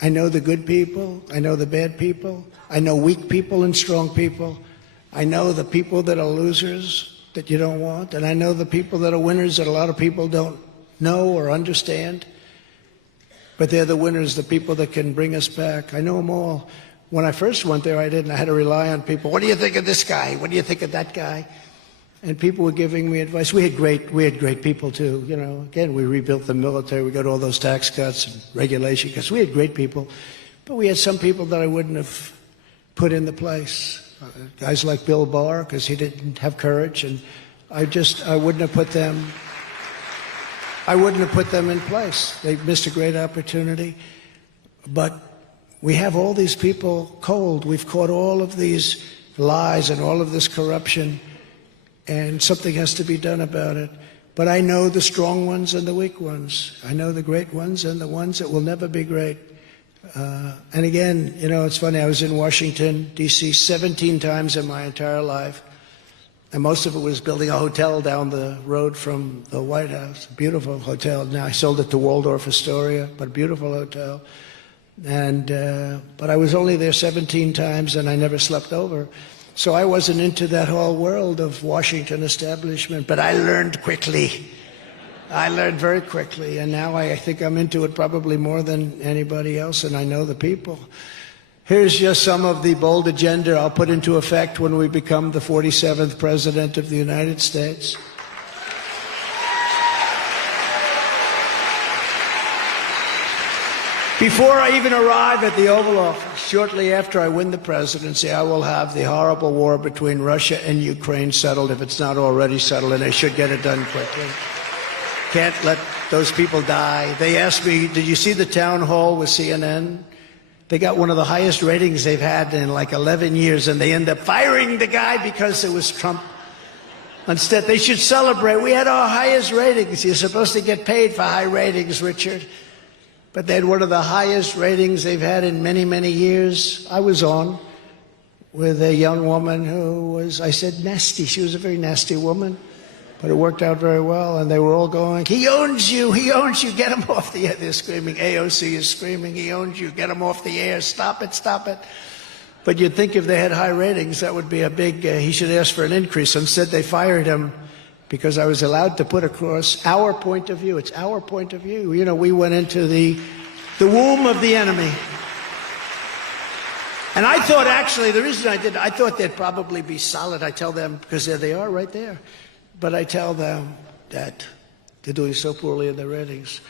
I know the good people. I know the bad people. I know weak people and strong people. I know the people that are losers that you don't want. And I know the people that are winners that a lot of people don't know or understand. But they're the winners, the people that can bring us back. I know them all. When I first went there, I didn't. I had to rely on people. What do you think of this guy? What do you think of that guy? And people were giving me advice. We had great people too. You know, again, we rebuilt the military. We got all those tax cuts and regulation cuts. We had great people, but we had some people that I wouldn't have put in the place. Guys like Bill Barr, because he didn't have courage, and I wouldn't have put them. I wouldn't have put them in place. They missed a great opportunity, but we have all these people cold. We've caught all of these lies and all of this corruption. And something has to be done about it. But I know the strong ones and the weak ones. I know the great ones and the ones that will never be great. And again, you know, it's funny, I was in Washington, D.C. 17 times in my entire life. And most of it was building a hotel down the road from the White House. A beautiful hotel. Now I sold it to Waldorf Astoria, but a beautiful hotel. And but I was only there 17 times and I never slept over. So I wasn't into that whole world of Washington establishment, but I learned quickly. I learned very quickly, and now I think I'm into it probably more than anybody else, and I know the people. Here's just some of the bold agenda I'll put into effect when we become the 47th President of the United States. Before I even arrive at the Oval Office, shortly after I win the presidency, I will have the horrible war between Russia and Ukraine settled, if it's not already settled, and they should get it done quickly. Can't let those people die. They asked me, did you see the town hall with CNN? They got one of the highest ratings they've had in like 11 years, and they end up firing the guy because it was Trump. Instead, they should celebrate. We had our highest ratings. You're supposed to get paid for high ratings, Richard. But they had one of the highest ratings they've had in many, many years. I was on with a young woman who was, I said, nasty. She was a very nasty woman, but it worked out very well. And they were all going, he owns you, get him off the air. They're screaming, AOC is screaming, he owns you, get him off the air, stop it, stop it. But you'd think if they had high ratings, that would be a big, he should ask for an increase. Instead, they fired him because I was allowed to put across our point of view. It's our point of view. You know, we went into the womb of the enemy. And I thought, actually, the reason I did, I thought they'd probably be solid. I tell them, because there they are right there. But I tell them that they're doing so poorly in their ratings.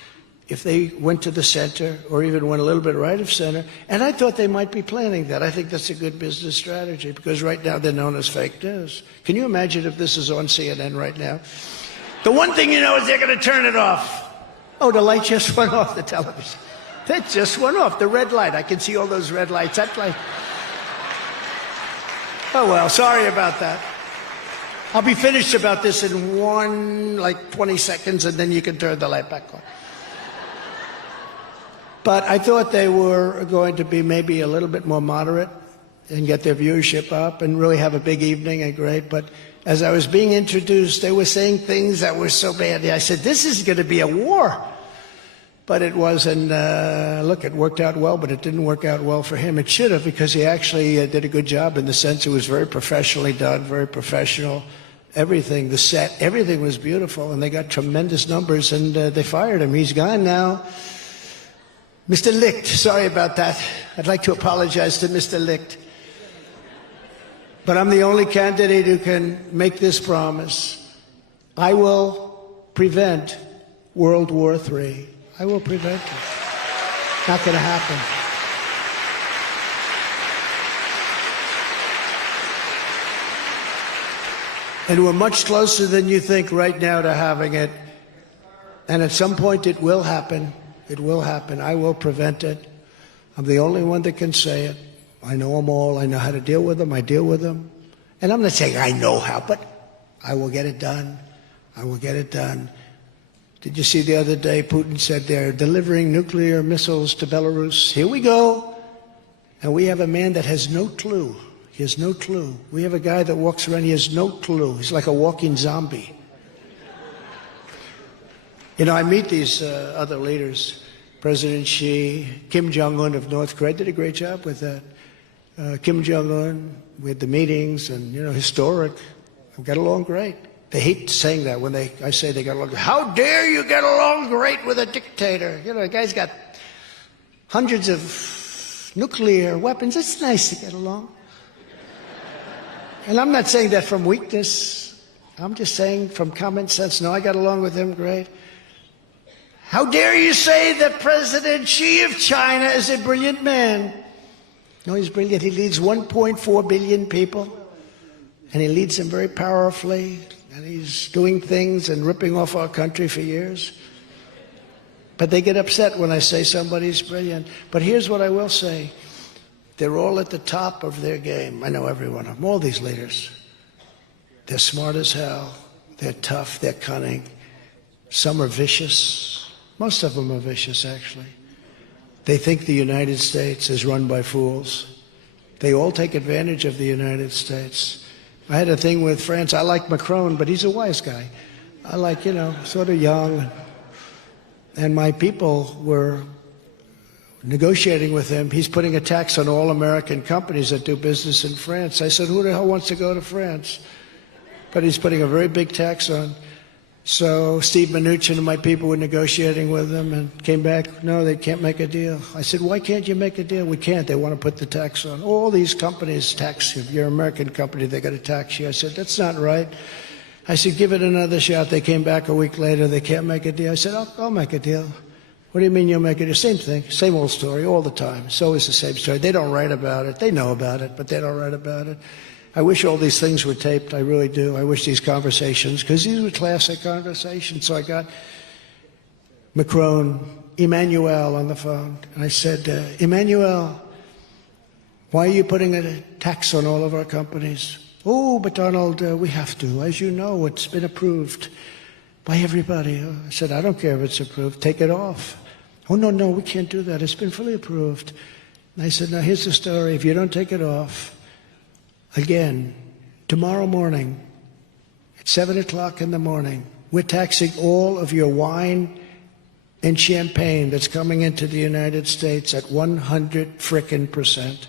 If they went to the center, or even went a little bit right of center, and I thought they might be planning that. I think that's a good business strategy, because right now they're known as fake news. Can you imagine if this is on CNN right now? The one thing you know is they're going to turn it off. Oh, the light just went off, the television. That just went off, the red light. I can see all those red lights. That light. Oh, well, sorry about that. I'll be finished about this in 20 seconds, and then you can turn the light back on. But I thought they were going to be maybe a little bit more moderate and get their viewership up and really have a big evening and great. But as I was being introduced, they were saying things that were so bad. I said, this is going to be a war. But it wasn't, look, it worked out well, but it didn't work out well for him. It should have, because he actually did a good job in the sense it was very professionally done, very professional. Everything, the set, everything was beautiful, and they got tremendous numbers, and they fired him. He's gone now. Mr. Licht, sorry about that. I'd like to apologize to Mr. Licht. But I'm the only candidate who can make this promise. I will prevent World War III. I will prevent it. Not going to happen. And we're much closer than you think right now to having it. And at some point it will happen. It will happen. I will prevent it. I'm the only one that can say it. I know them all. I know how to deal with them. I deal with them. And I'm not saying I know how, but I will get it done. I will get it done. Did you see the other day Putin said they're delivering nuclear missiles to Belarus? Here we go. And we have a man that has no clue. He has no clue. We have a guy that walks around, he has no clue. He's like a walking zombie. You know, I meet these other leaders. President Xi, Kim Jong-un of North Korea did a great job with that. Kim Jong-un, we had the meetings and, you know, historic. We got along great. They hate saying that when I say they got along. How dare you get along great with a dictator? You know, the guy's got hundreds of nuclear weapons. It's nice to get along. And I'm not saying that from weakness. I'm just saying from common sense. No, I got along with him great. How dare you say that President Xi of China is a brilliant man? No, he's brilliant. He leads 1.4 billion people. And he leads them very powerfully. And he's doing things and ripping off our country for years. But they get upset when I say somebody's brilliant. But here's what I will say. They're all at the top of their game. I know every one of them, all these leaders. They're smart as hell. They're tough. They're cunning. Some are vicious. Most of them are vicious, actually. They think the United States is run by fools. They all take advantage of the United States. I had a thing with France. I like Macron, but he's a wise guy. I like, you know, sort of young. And my people were negotiating with him. He's putting a tax on all American companies that do business in France. I said, who the hell wants to go to France? But he's putting a very big tax on. So Steve Mnuchin and my people were negotiating with him and came back, no, they can't make a deal. I said, why can't you make a deal? We can't. They want to put the tax on. All these companies tax you. If you're an American company, they got to tax you. I said, that's not right. I said, give it another shot. They came back a week later. They can't make a deal. I said, I'll make a deal. What do you mean you'll make a deal? Same thing, same old story all the time. It's always the same story. They don't write about it. They know about it, but they don't write about it. I wish all these things were taped. I really do. I wish these conversations, because these were classic conversations. So I got Macron, Emmanuel on the phone, and I said, Emmanuel, why are you putting a tax on all of our companies? Oh, but Donald, we have to. As you know, it's been approved by everybody. I said, I don't care if it's approved. Take it off. Oh, no, we can't do that. It's been fully approved. And I said, now here's the story. If you don't take it off, again, tomorrow morning at 7 o'clock in the morning, we're taxing all of your wine and champagne that's coming into the United States at 100%.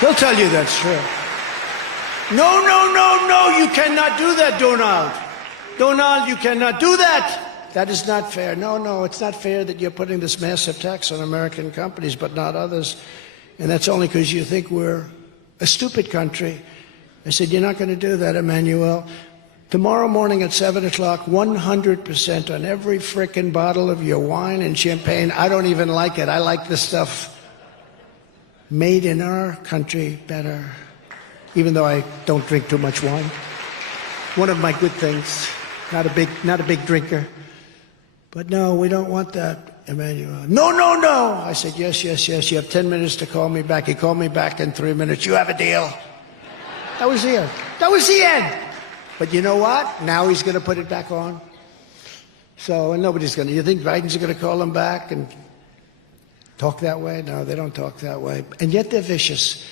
He'll tell you that's true. No, you cannot do that, Donald. Donald, you cannot do that. That is not fair. No, it's not fair that you're putting this massive tax on American companies, but not others. And that's only because you think we're a stupid country. I said, you're not going to do that, Emmanuel. Tomorrow morning at 7 o'clock, 100% on every frickin' bottle of your wine and champagne. I don't even like it. I like the stuff made in our country better, even though I don't drink too much wine. One of my good things. Not a big drinker. But no, we don't want that, Emmanuel. No. I said, yes. You have 10 minutes to call me back. He called me back in 3 minutes. You have a deal. That was the end. That was the end. But you know what? Now he's going to put it back on. So, and nobody's going to. You think Biden's going to call him back and talk that way? No, they don't talk that way. And yet they're vicious.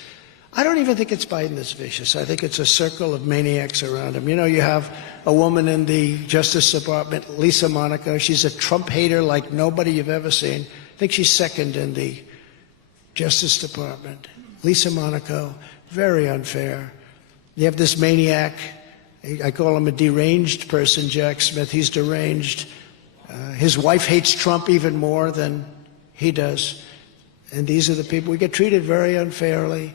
I don't even think it's Biden that's vicious. I think it's a circle of maniacs around him. You know, you have a woman in the Justice Department, Lisa Monaco. She's a Trump hater like nobody you've ever seen. I think she's second in the Justice Department. Lisa Monaco, very unfair. You have this maniac. I call him a deranged person, Jack Smith. He's deranged. His wife hates Trump even more than he does. And these are the people. We get treated very unfairly.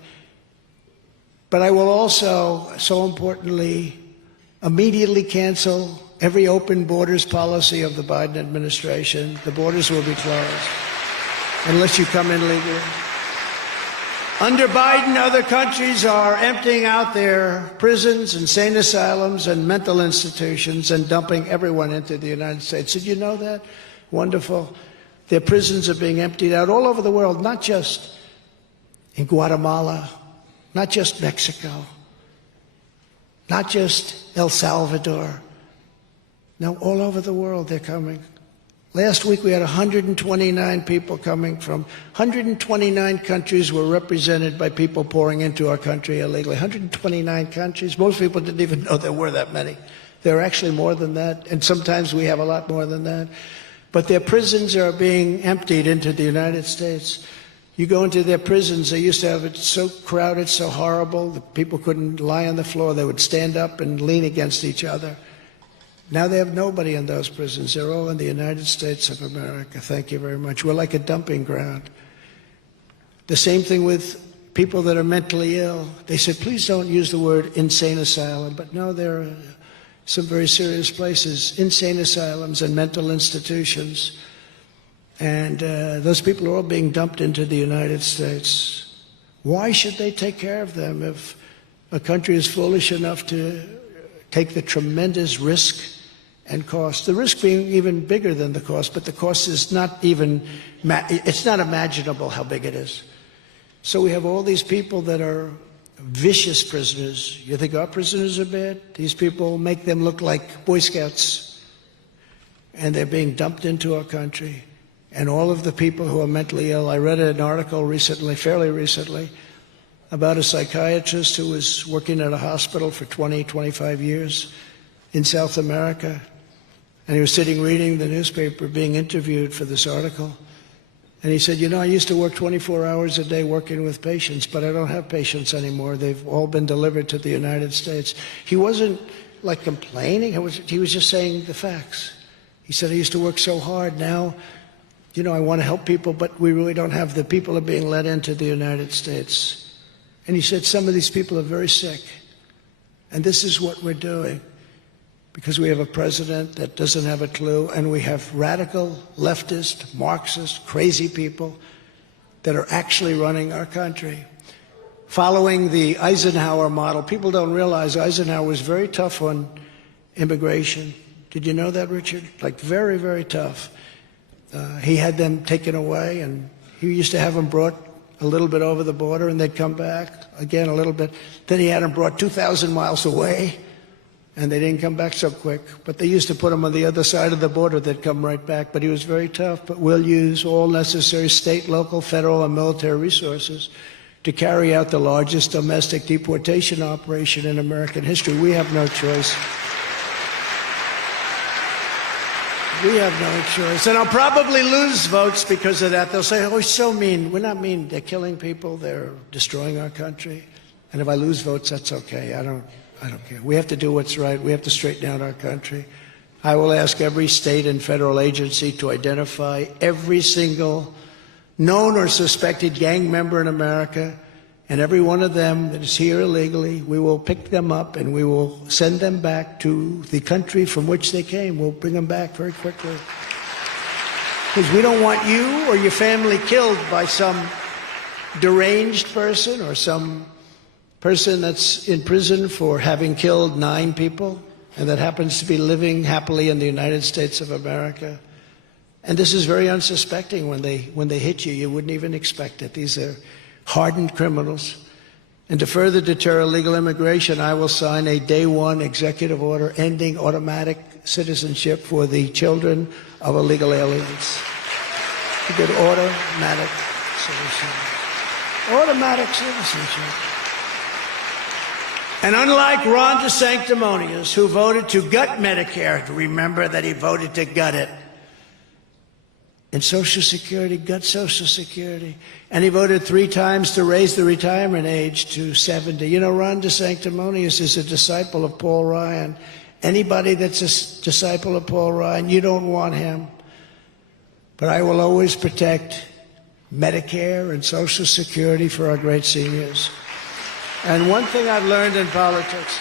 But I will also, so importantly, immediately cancel every open borders policy of the Biden administration. The borders will be closed unless you come in legally. Under Biden, other countries are emptying out their prisons, insane asylums, and mental institutions and dumping everyone into the United States. Did you know that? Wonderful. Their prisons are being emptied out all over the world, not just in Guatemala, not just Mexico, not just El Salvador. No, all over the world they're coming. Last week we had 129 people coming from 129 countries were represented by people pouring into our country illegally. 129 countries. Most people didn't even know there were that many. There are actually more than that, and sometimes we have a lot more than that. But their prisons are being emptied into the United States. You go into their prisons, they used to have it so crowded, so horrible, that people couldn't lie on the floor. They would stand up and lean against each other. Now they have nobody in those prisons. They're all in the United States of America. Thank you very much. We're like a dumping ground. The same thing with people that are mentally ill. They said, please don't use the word insane asylum. But no, there are some very serious places, insane asylums and mental institutions. And those people are all being dumped into the United States. Why should they take care of them if a country is foolish enough to take the tremendous risk and cost? The risk being even bigger than the cost, but the cost is not even, it's not imaginable how big it is. So we have all these people that are vicious prisoners. You think our prisoners are bad? These people make them look like Boy Scouts. And they're being dumped into our country. And all of the people who are mentally ill, I read an article recently, fairly recently, about a psychiatrist who was working at a hospital for 20, 25 years in South America. And he was sitting reading the newspaper, being interviewed for this article. And he said, you know, I used to work 24 hours a day working with patients, but I don't have patients anymore. They've all been delivered to the United States. He wasn't like complaining. He was just saying the facts. He said, I used to work so hard. Now, you know, I want to help people, but we really don't have. The people are being let into the United States. And he said, some of these people are very sick. And this is what we're doing. Because we have a president that doesn't have a clue, and we have radical, leftist, Marxist, crazy people that are actually running our country. Following the Eisenhower model, people don't realize Eisenhower was very tough on immigration. Did you know that, Richard? Like very, very tough. He had them taken away, and he used to have them brought a little bit over the border, and they'd come back again a little bit. Then he had them brought 2,000 miles away, and they didn't come back so quick. But they used to put them on the other side of the border. They'd come right back. But he was very tough. But we'll use all necessary state, local, federal, and military resources to carry out the largest domestic deportation operation in American history. We have no choice. We have no choice. And I'll probably lose votes because of that. They'll say, oh, he's so mean. We're not mean. They're killing people. They're destroying our country. And if I lose votes, that's okay. I don't care. We have to do what's right. We have to straighten out our country. I will ask every state and federal agency to identify every single known or suspected gang member in America, and every one of them that is here illegally, we will pick them up and we will send them back to the country from which they came. We'll bring them back very quickly. Because we don't want you or your family killed by some deranged person or some person that's in prison for having killed 9 people and that happens to be living happily in the United States of America. And this is very unsuspecting. When they hit you, you wouldn't even expect it. These are hardened criminals. And to further deter illegal immigration, I will sign a day one executive order ending automatic citizenship for the children of illegal aliens. A good automatic citizenship. Automatic citizenship. And unlike Ron DeSanctimonious, who voted to gut Medicare, remember that he voted to gut it. And Social Security, gut Social Security. And he voted 3 times to raise the retirement age to 70. You know, Ron DeSanctimonious is a disciple of Paul Ryan. Anybody that's a disciple of Paul Ryan, you don't want him. But I will always protect Medicare and Social Security for our great seniors. And one thing I've learned in politics,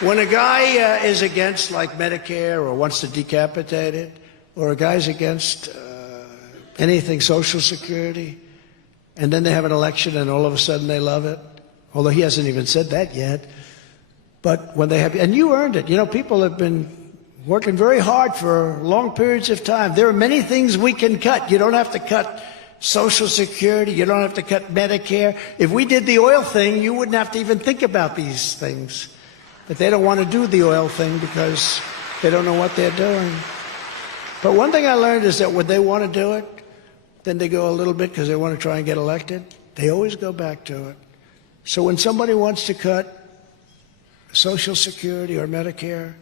when a guy is against like Medicare or wants to decapitate it, or a guy's against anything Social Security, and then they have an election and all of a sudden they love it. Although he hasn't even said that yet. But when they have, and you earned it. You know, people have been working very hard for long periods of time. There are many things we can cut. You don't have to cut Social Security. You don't have to cut Medicare. If we did the oil thing, you wouldn't have to even think about these things. But they don't want to do the oil thing because they don't know what they're doing. But one thing I learned is that when they want to do it, then they go a little bit because they want to try and get elected. They always go back to it. So when somebody wants to cut Social Security or Medicare,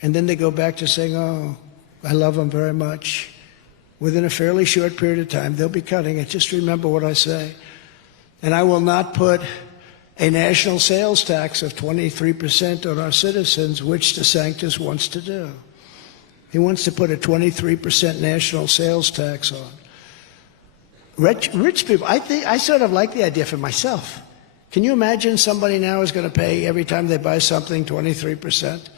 and then they go back to saying, oh, I love them very much, within a fairly short period of time, they'll be cutting it. Just remember what I say. And I will not put a national sales tax of 23% on our citizens, which DeSantis wants to do. He wants to put a 23% national sales tax on. Rich people, I sort of like the idea for myself. Can you imagine somebody now is going to pay every time they buy something 23%?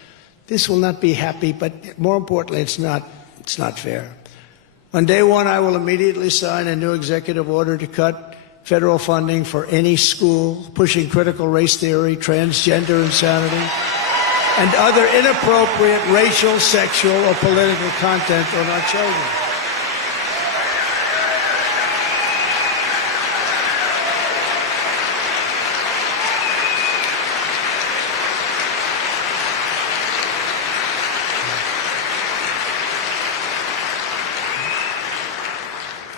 This will not be happy, but more importantly, it's not fair. On day one, I will immediately sign a new executive order to cut federal funding for any school pushing critical race theory, transgender insanity, and other inappropriate racial, sexual, or political content on our children.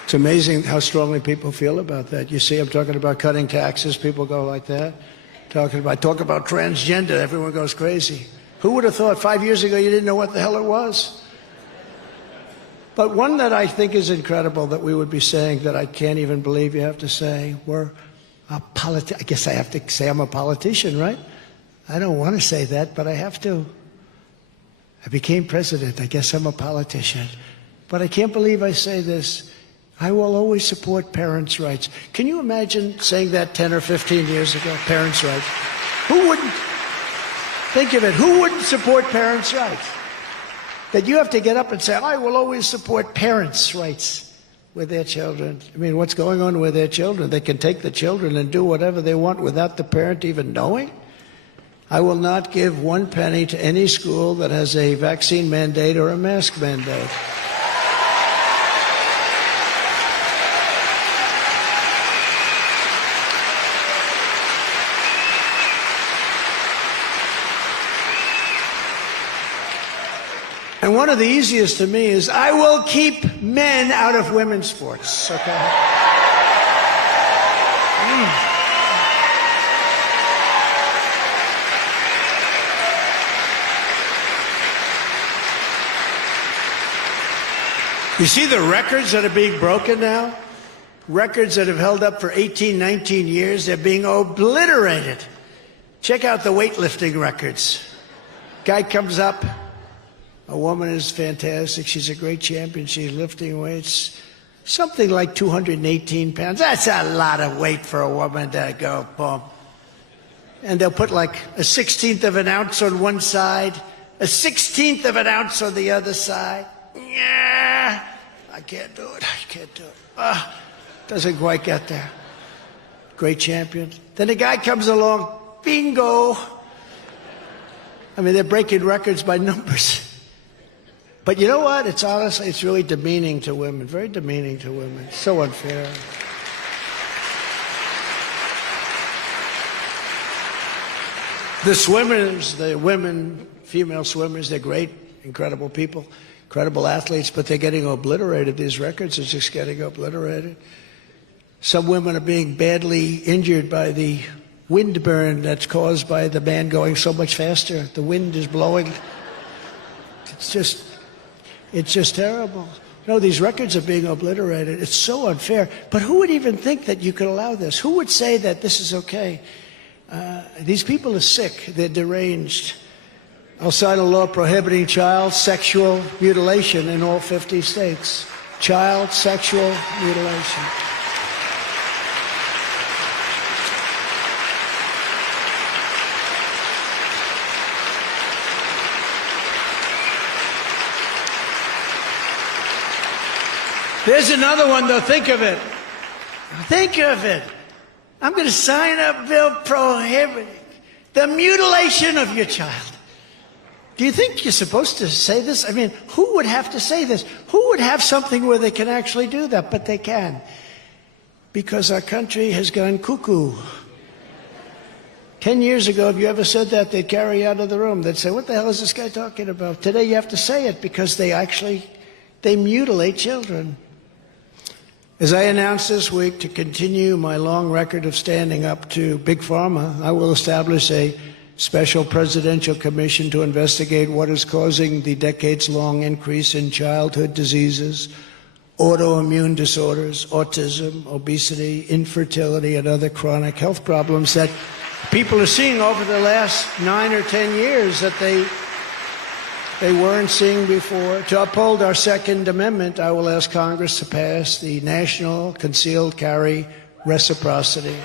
It's amazing how strongly people feel about that. You see, I'm talking about cutting taxes. People go like that. Talk about transgender. Everyone goes crazy. Who would have thought 5 years ago you didn't know what the hell it was? But one that I think is incredible that we would be saying that I can't even believe you have to say, I guess I have to say I'm a politician, right? I don't want to say that, but I have to. I became president. I guess I'm a politician. But I can't believe I say this. I will always support parents' rights. Can you imagine saying that 10 or 15 years ago? Parents' rights. Who wouldn't? Think of it. Who wouldn't support parents' rights? That you have to get up and say, I will always support parents' rights with their children. I mean, what's going on with their children? They can take the children and do whatever they want without the parent even knowing? I will not give 1 penny to any school that has a vaccine mandate or a mask mandate. And one of the easiest to me is I will keep men out of women's sports, okay? You see the records that are being broken now? Records that have held up for 18, 19 years, they're being obliterated. Check out the weightlifting records. Guy comes up. A woman is fantastic. She's a great champion. She's lifting weights. Something like 218 pounds. That's a lot of weight for a woman to go, boom. And they'll put like a 1/16 of an ounce on one side, a 1/16 of an ounce on the other side. Yeah, I can't do it. I can't do it. Doesn't quite get there. Great champion. Then a guy comes along, bingo. I mean, they're breaking records by numbers. But you know what? It's honestly, it's really demeaning to women, very demeaning to women. So unfair. The swimmers, the women, female swimmers, they're great, incredible people, incredible athletes, but they're getting obliterated. These records are just getting obliterated. Some women are being badly injured by the wind burn that's caused by the man going so much faster. The wind is blowing. It's just terrible. No, these records are being obliterated. It's so unfair. But who would even think that you could allow this? Who would say that this is okay? These people are sick. They're deranged. I'll sign a law prohibiting child sexual mutilation in all 50 states. Child sexual mutilation. There's another one, though. Think of it. Think of it. I'm going to sign a bill prohibiting the mutilation of your child. Do you think you're supposed to say this? I mean, who would have to say this? Who would have something where they can actually do that? But they can. Because our country has gone cuckoo. 10 years ago, if you ever said that, they'd carry you out of the room. They'd say, what the hell is this guy talking about? Today you have to say it because they mutilate children. As I announced this week, to continue my long record of standing up to Big Pharma, I will establish a special presidential commission to investigate what is causing the decades-long increase in childhood diseases, autoimmune disorders, autism, obesity, infertility, and other chronic health problems that people are seeing over the last 9 or 10 years that they weren't seeing before. To uphold our Second Amendment, I will ask Congress to pass the National Concealed Carry Reciprocity.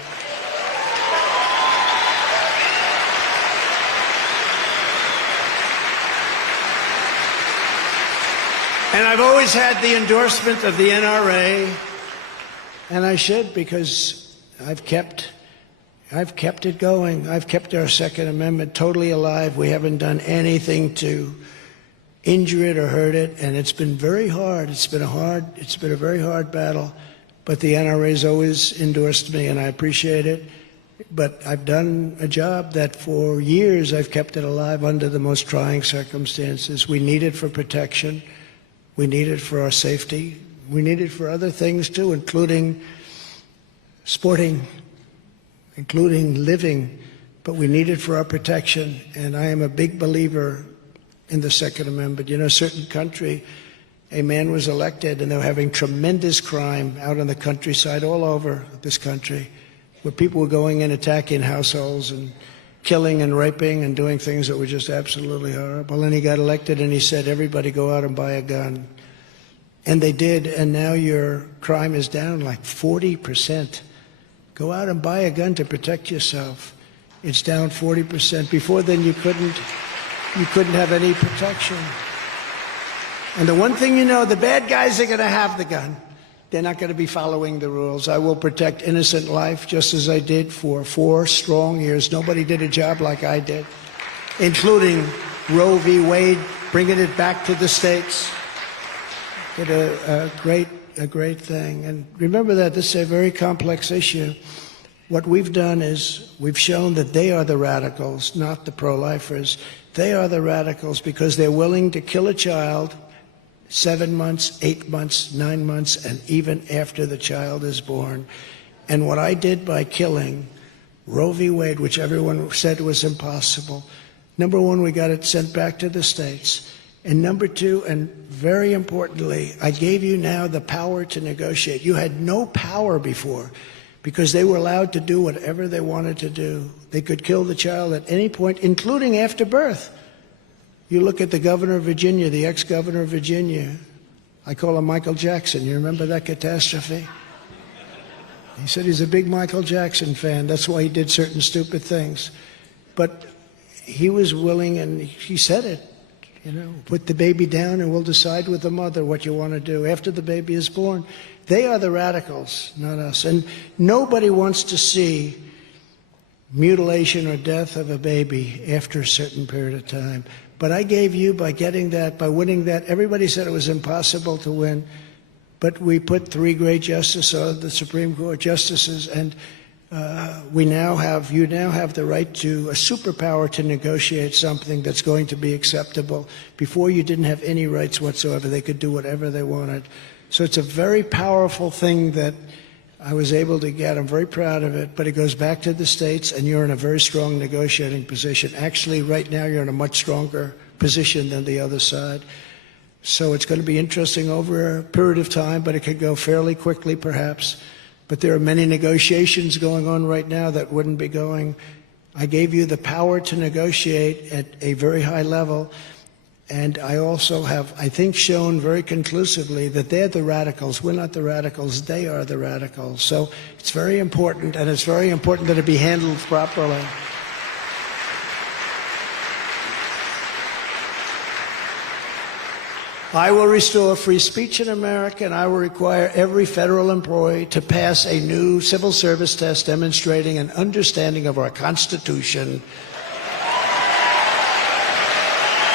And I've always had the endorsement of the NRA, and I should, because I've kept it going. I've kept our Second Amendment totally alive. We haven't done anything to injure it or hurt it, and it's been very hard. It's been a very hard battle, but the NRA's always endorsed me, and I appreciate it. But I've done a job that for years I've kept it alive under the most trying circumstances. We need it for protection. We need it for our safety. We need it for other things too, including sporting, including living, but we need it for our protection. And I am a big believer in the Second Amendment. You know, a certain country, a man was elected and they were having tremendous crime out in the countryside all over this country, where people were going in, attacking households and killing and raping and doing things that were just absolutely horrible. And he got elected and he said, everybody go out and buy a gun. And they did, and now your crime is down like 40%. Go out and buy a gun to protect yourself. It's down 40%. Before then you couldn't have any protection. And the one thing you know, the bad guys are going to have the gun. They're not going to be following the rules. I will protect innocent life just as I did for 4 strong years. Nobody did a job like I did, including Roe v. Wade, bringing it back to the states. Did a great thing. And remember that this is a very complex issue. What we've done is we've shown that they are the radicals, not the pro-lifers. They are the radicals because they're willing to kill a child 7 months, 8 months, 9 months, and even after the child is born. And what I did by killing Roe v. Wade, which everyone said was impossible, number one, we got it sent back to the states. And number two, and very importantly, I gave you now the power to negotiate. You had no power before because they were allowed to do whatever they wanted to do. They could kill the child at any point, including after birth. You look at the governor of Virginia, the ex-governor of Virginia. I call him Michael Jackson. You remember that catastrophe? He said he's a big Michael Jackson fan. That's why he did certain stupid things. But he was willing, and he said it, you know, put the baby down and we'll decide with the mother what you want to do after the baby is born. They are the radicals, not us. And nobody wants to see mutilation or death of a baby after a certain period of time. But I gave you, by getting that, by winning that, everybody said it was impossible to win, but we put 3 great justices on the Supreme Court justices, and you now have the right to a superpower to negotiate something that's going to be acceptable. Before, you didn't have any rights whatsoever. They could do whatever they wanted. So it's a very powerful thing that I was able to get. I'm very proud of it, but it goes back to the states, and you're in a very strong negotiating position. Actually, right now, you're in a much stronger position than the other side. So it's going to be interesting over a period of time, but it could go fairly quickly, perhaps. But there are many negotiations going on right now that wouldn't be going. I gave you the power to negotiate at a very high level. And I also have, I think, shown very conclusively that they're the radicals. We're not the radicals. They are the radicals. So it's very important, and it's very important that it be handled properly. I will restore free speech in America, and I will require every federal employee to pass a new civil service test demonstrating an understanding of our Constitution.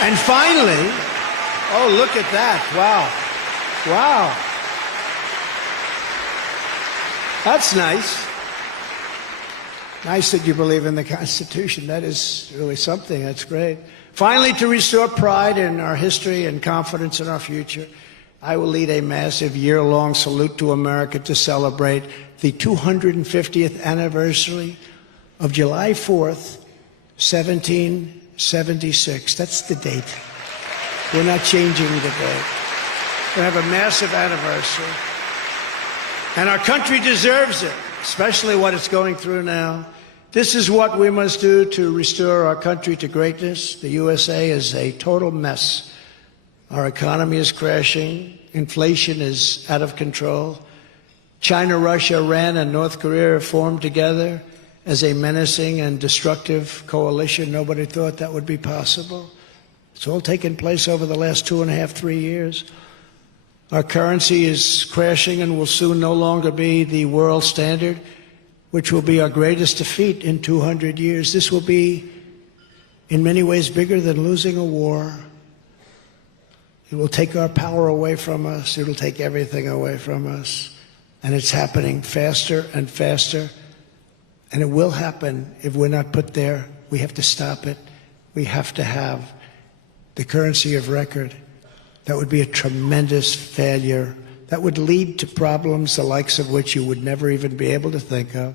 And finally, oh, look at that. Wow. Wow. That's nice. Nice that you believe in the Constitution. That is really something. That's great. Finally, to restore pride in our history and confidence in our future, I will lead a massive year-long salute to America to celebrate the 250th anniversary of July 4th, 1776. That's the date. We're not changing the date. We have a massive anniversary. And our country deserves it, especially what it's going through now. This is what we must do to restore our country to greatness. The USA is a total mess. Our economy is crashing. Inflation is out of control. China, Russia, Iran, and North Korea have formed together as a menacing and destructive coalition. Nobody thought that would be possible. It's all taken place over the last 2.5, 3 years. Our currency is crashing and will soon no longer be the world standard, which will be our greatest defeat in 200 years. This will be, in many ways, bigger than losing a war. It will take our power away from us. It will take everything away from us. And it's happening faster and faster. And it will happen if we're not put there. We have to stop it. We have to have the currency of record. That would be a tremendous failure. That would lead to problems the likes of which you would never even be able to think of.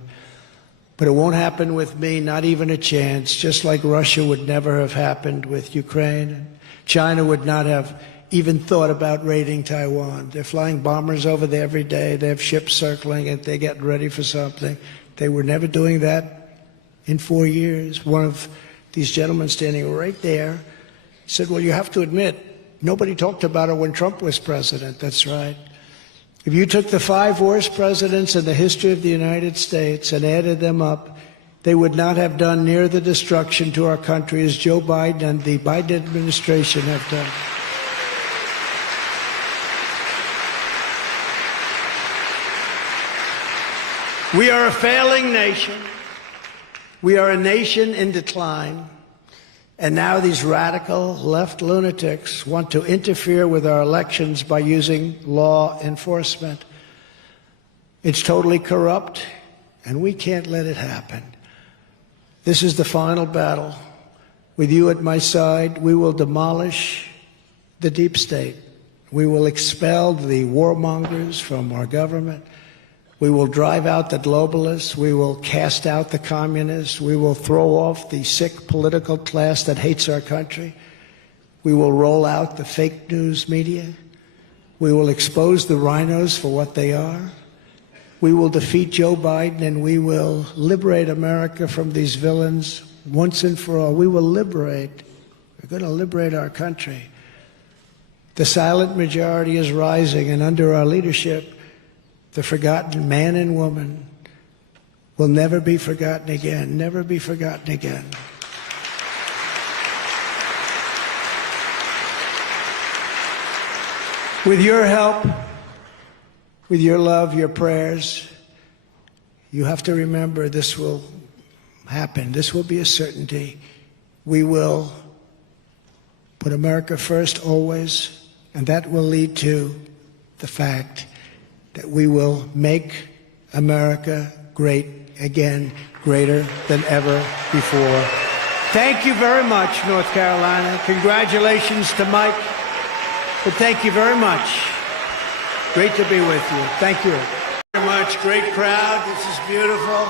But it won't happen with me, not even a chance, just like Russia would never have happened with Ukraine. China would not have even thought about raiding Taiwan. They're flying bombers over there every day. They have ships circling it. They're getting ready for something. They were never doing that in 4 years. One of these gentlemen standing right there said, well, you have to admit, nobody talked about it when Trump was president. That's right. If you took the 5 worst presidents in the history of the United States and added them up, they would not have done near the destruction to our country as Joe Biden and the Biden administration have done. We are a failing nation. We are a nation in decline. And now these radical left lunatics want to interfere with our elections by using law enforcement. It's totally corrupt, and we can't let it happen. This is the final battle. With you at my side, we will demolish the deep state. We will expel the warmongers from our government. We will drive out the globalists. We will cast out the communists. We will throw off the sick political class that hates our country. We will roll out the fake news media. We will expose the rhinos for what they are. We will defeat Joe Biden, and we will liberate America from these villains once and for all. We will liberate. We're going to liberate our country. The silent majority is rising, and under our leadership, the forgotten man and woman will never be forgotten again, never be forgotten again. With your help, with your love, your prayers, you have to remember this will happen. This will be a certainty. We will put America first always, and that will lead to the fact that we will make America great again, greater than ever before. Thank you very much, North Carolina. Congratulations to Mike. But thank you very much. Great to be with you. Thank you very much. Great crowd. This is beautiful.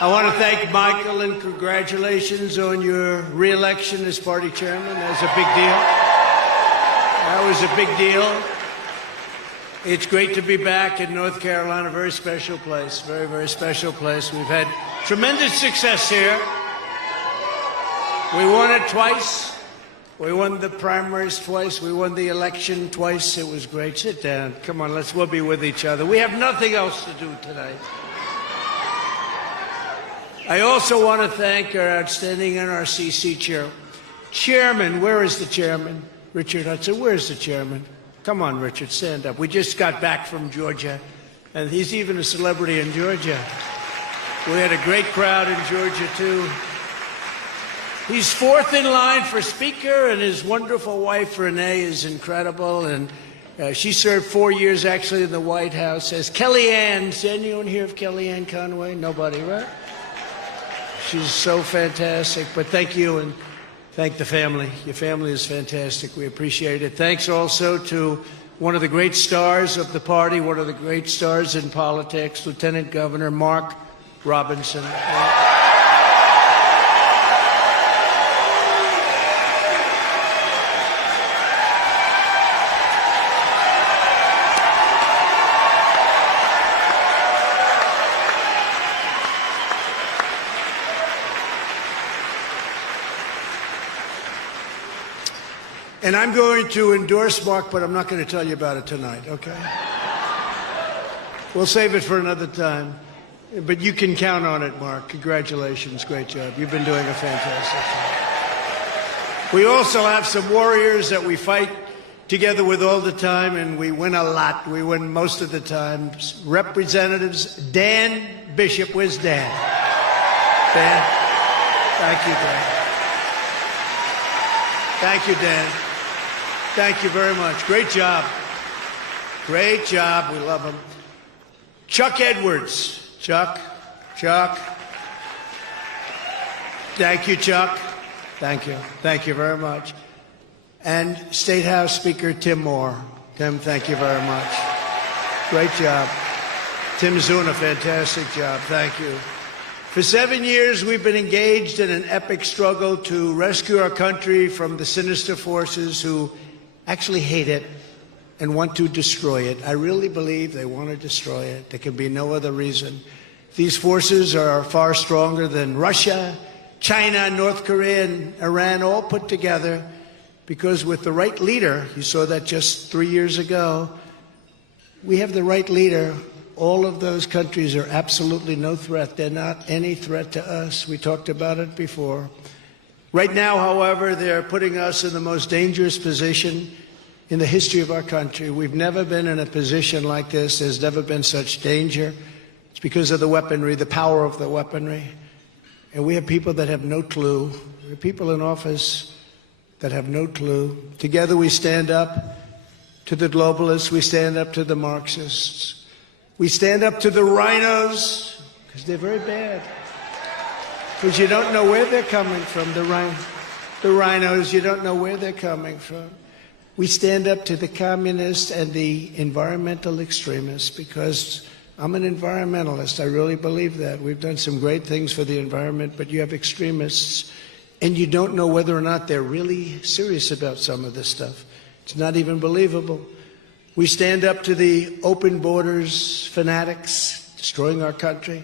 I want to thank Michael and congratulations on your re-election as party chairman. That was a big deal. That was a big deal. It's great to be back in North Carolina, a very special place, very, very special place. We've had tremendous success here. We won it twice. We won the primaries twice. We won the election twice. It was great. Sit down. Come on, we'll be with each other. We have nothing else to do tonight. I also want to thank our outstanding NRCC chairman. Where is the chairman? Richard Hudson. Where's the chairman? Come on, Richard, stand up. We just got back from Georgia, and he's even a celebrity in Georgia. We had a great crowd in Georgia, too. He's fourth in line for Speaker, and his wonderful wife, Renee, is incredible. And she served 4 years, actually, in the White House as Kellyanne. Does anyone hear of Kellyanne Conway? Nobody, right? She's so fantastic. But thank you, and thank the family. Your family is fantastic. We appreciate it. Thanks also to one of the great stars of the party, one of the great stars in politics, Lieutenant Governor Mark Robinson. And I'm going to endorse Mark, but I'm not going to tell you about it tonight, okay? We'll save it for another time. But you can count on it, Mark. Congratulations. Great job. You've been doing a fantastic job. We also have some warriors that we fight together with all the time, and we win a lot. We win most of the time. Representatives Dan Bishop. Where's Dan? Dan? Thank you, Dan. Thank you, Dan. Thank you very much. Great job. Great job. We love him. Chuck Edwards. Chuck. Thank you, Chuck. Thank you. Thank you very much. And State House Speaker Tim Moore. Tim, thank you very much. Great job. Tim's doing a fantastic job. Thank you. For 7 years, we've been engaged in an epic struggle to rescue our country from the sinister forces who actually hate it and want to destroy it. I really believe they want to destroy it. There can be no other reason. These forces are far stronger than Russia, China, North Korea, and Iran all put together, because with the right leader, you saw that just 3 years ago, we have the right leader. All of those countries are absolutely no threat. They're not any threat to us. We talked about it before. Right now, however, they're putting us in the most dangerous position in the history of our country. We've never been in a position like this. There's never been such danger. It's because of the weaponry, the power of the weaponry. And we have people that have no clue. We have people in office that have no clue. Together we stand up to the globalists. We stand up to the Marxists. We stand up to the rhinos, because they're very bad. Because you don't know where they're coming from, the rhinos, you don't know where they're coming from. We stand up to the communists and the environmental extremists, because I'm an environmentalist. I really believe that. We've done some great things for the environment, but you have extremists, and you don't know whether or not they're really serious about some of this stuff. It's not even believable. We stand up to the open borders fanatics destroying our country.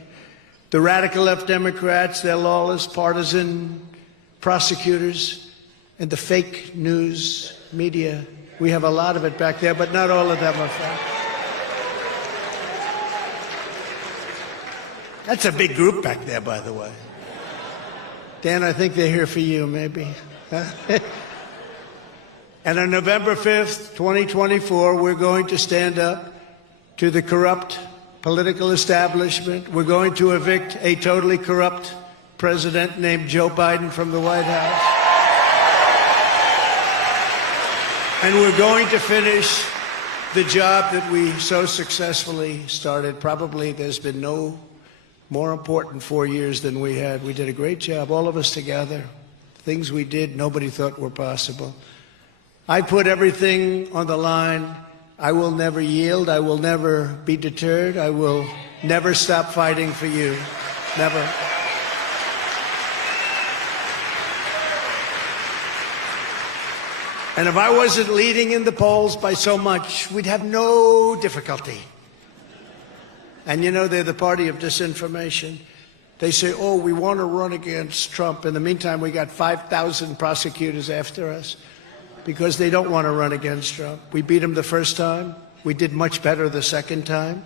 The radical left Democrats, their lawless, partisan prosecutors, and the fake news media. We have a lot of it back there, but not all of them are fake. That's a big group back there, by the way. Dan, I think they're here for you, maybe. And on November 5th, 2024, we're going to stand up to the corrupt political establishment. We're going to evict a totally corrupt president named Joe Biden from the White House. And we're going to finish the job that we so successfully started. Probably there's been no more important 4 years than we had. We did a great job, all of us together. Things we did nobody thought were possible. I put everything on the line. I will never yield. I will never be deterred. I will never stop fighting for you. Never. And if I wasn't leading in the polls by so much, we'd have no difficulty. And you know, they're the party of disinformation. They say, oh, we want to run against Trump. In the meantime, we got 5,000 prosecutors after us because they don't want to run against Trump. We beat him the first time. We did much better the second time.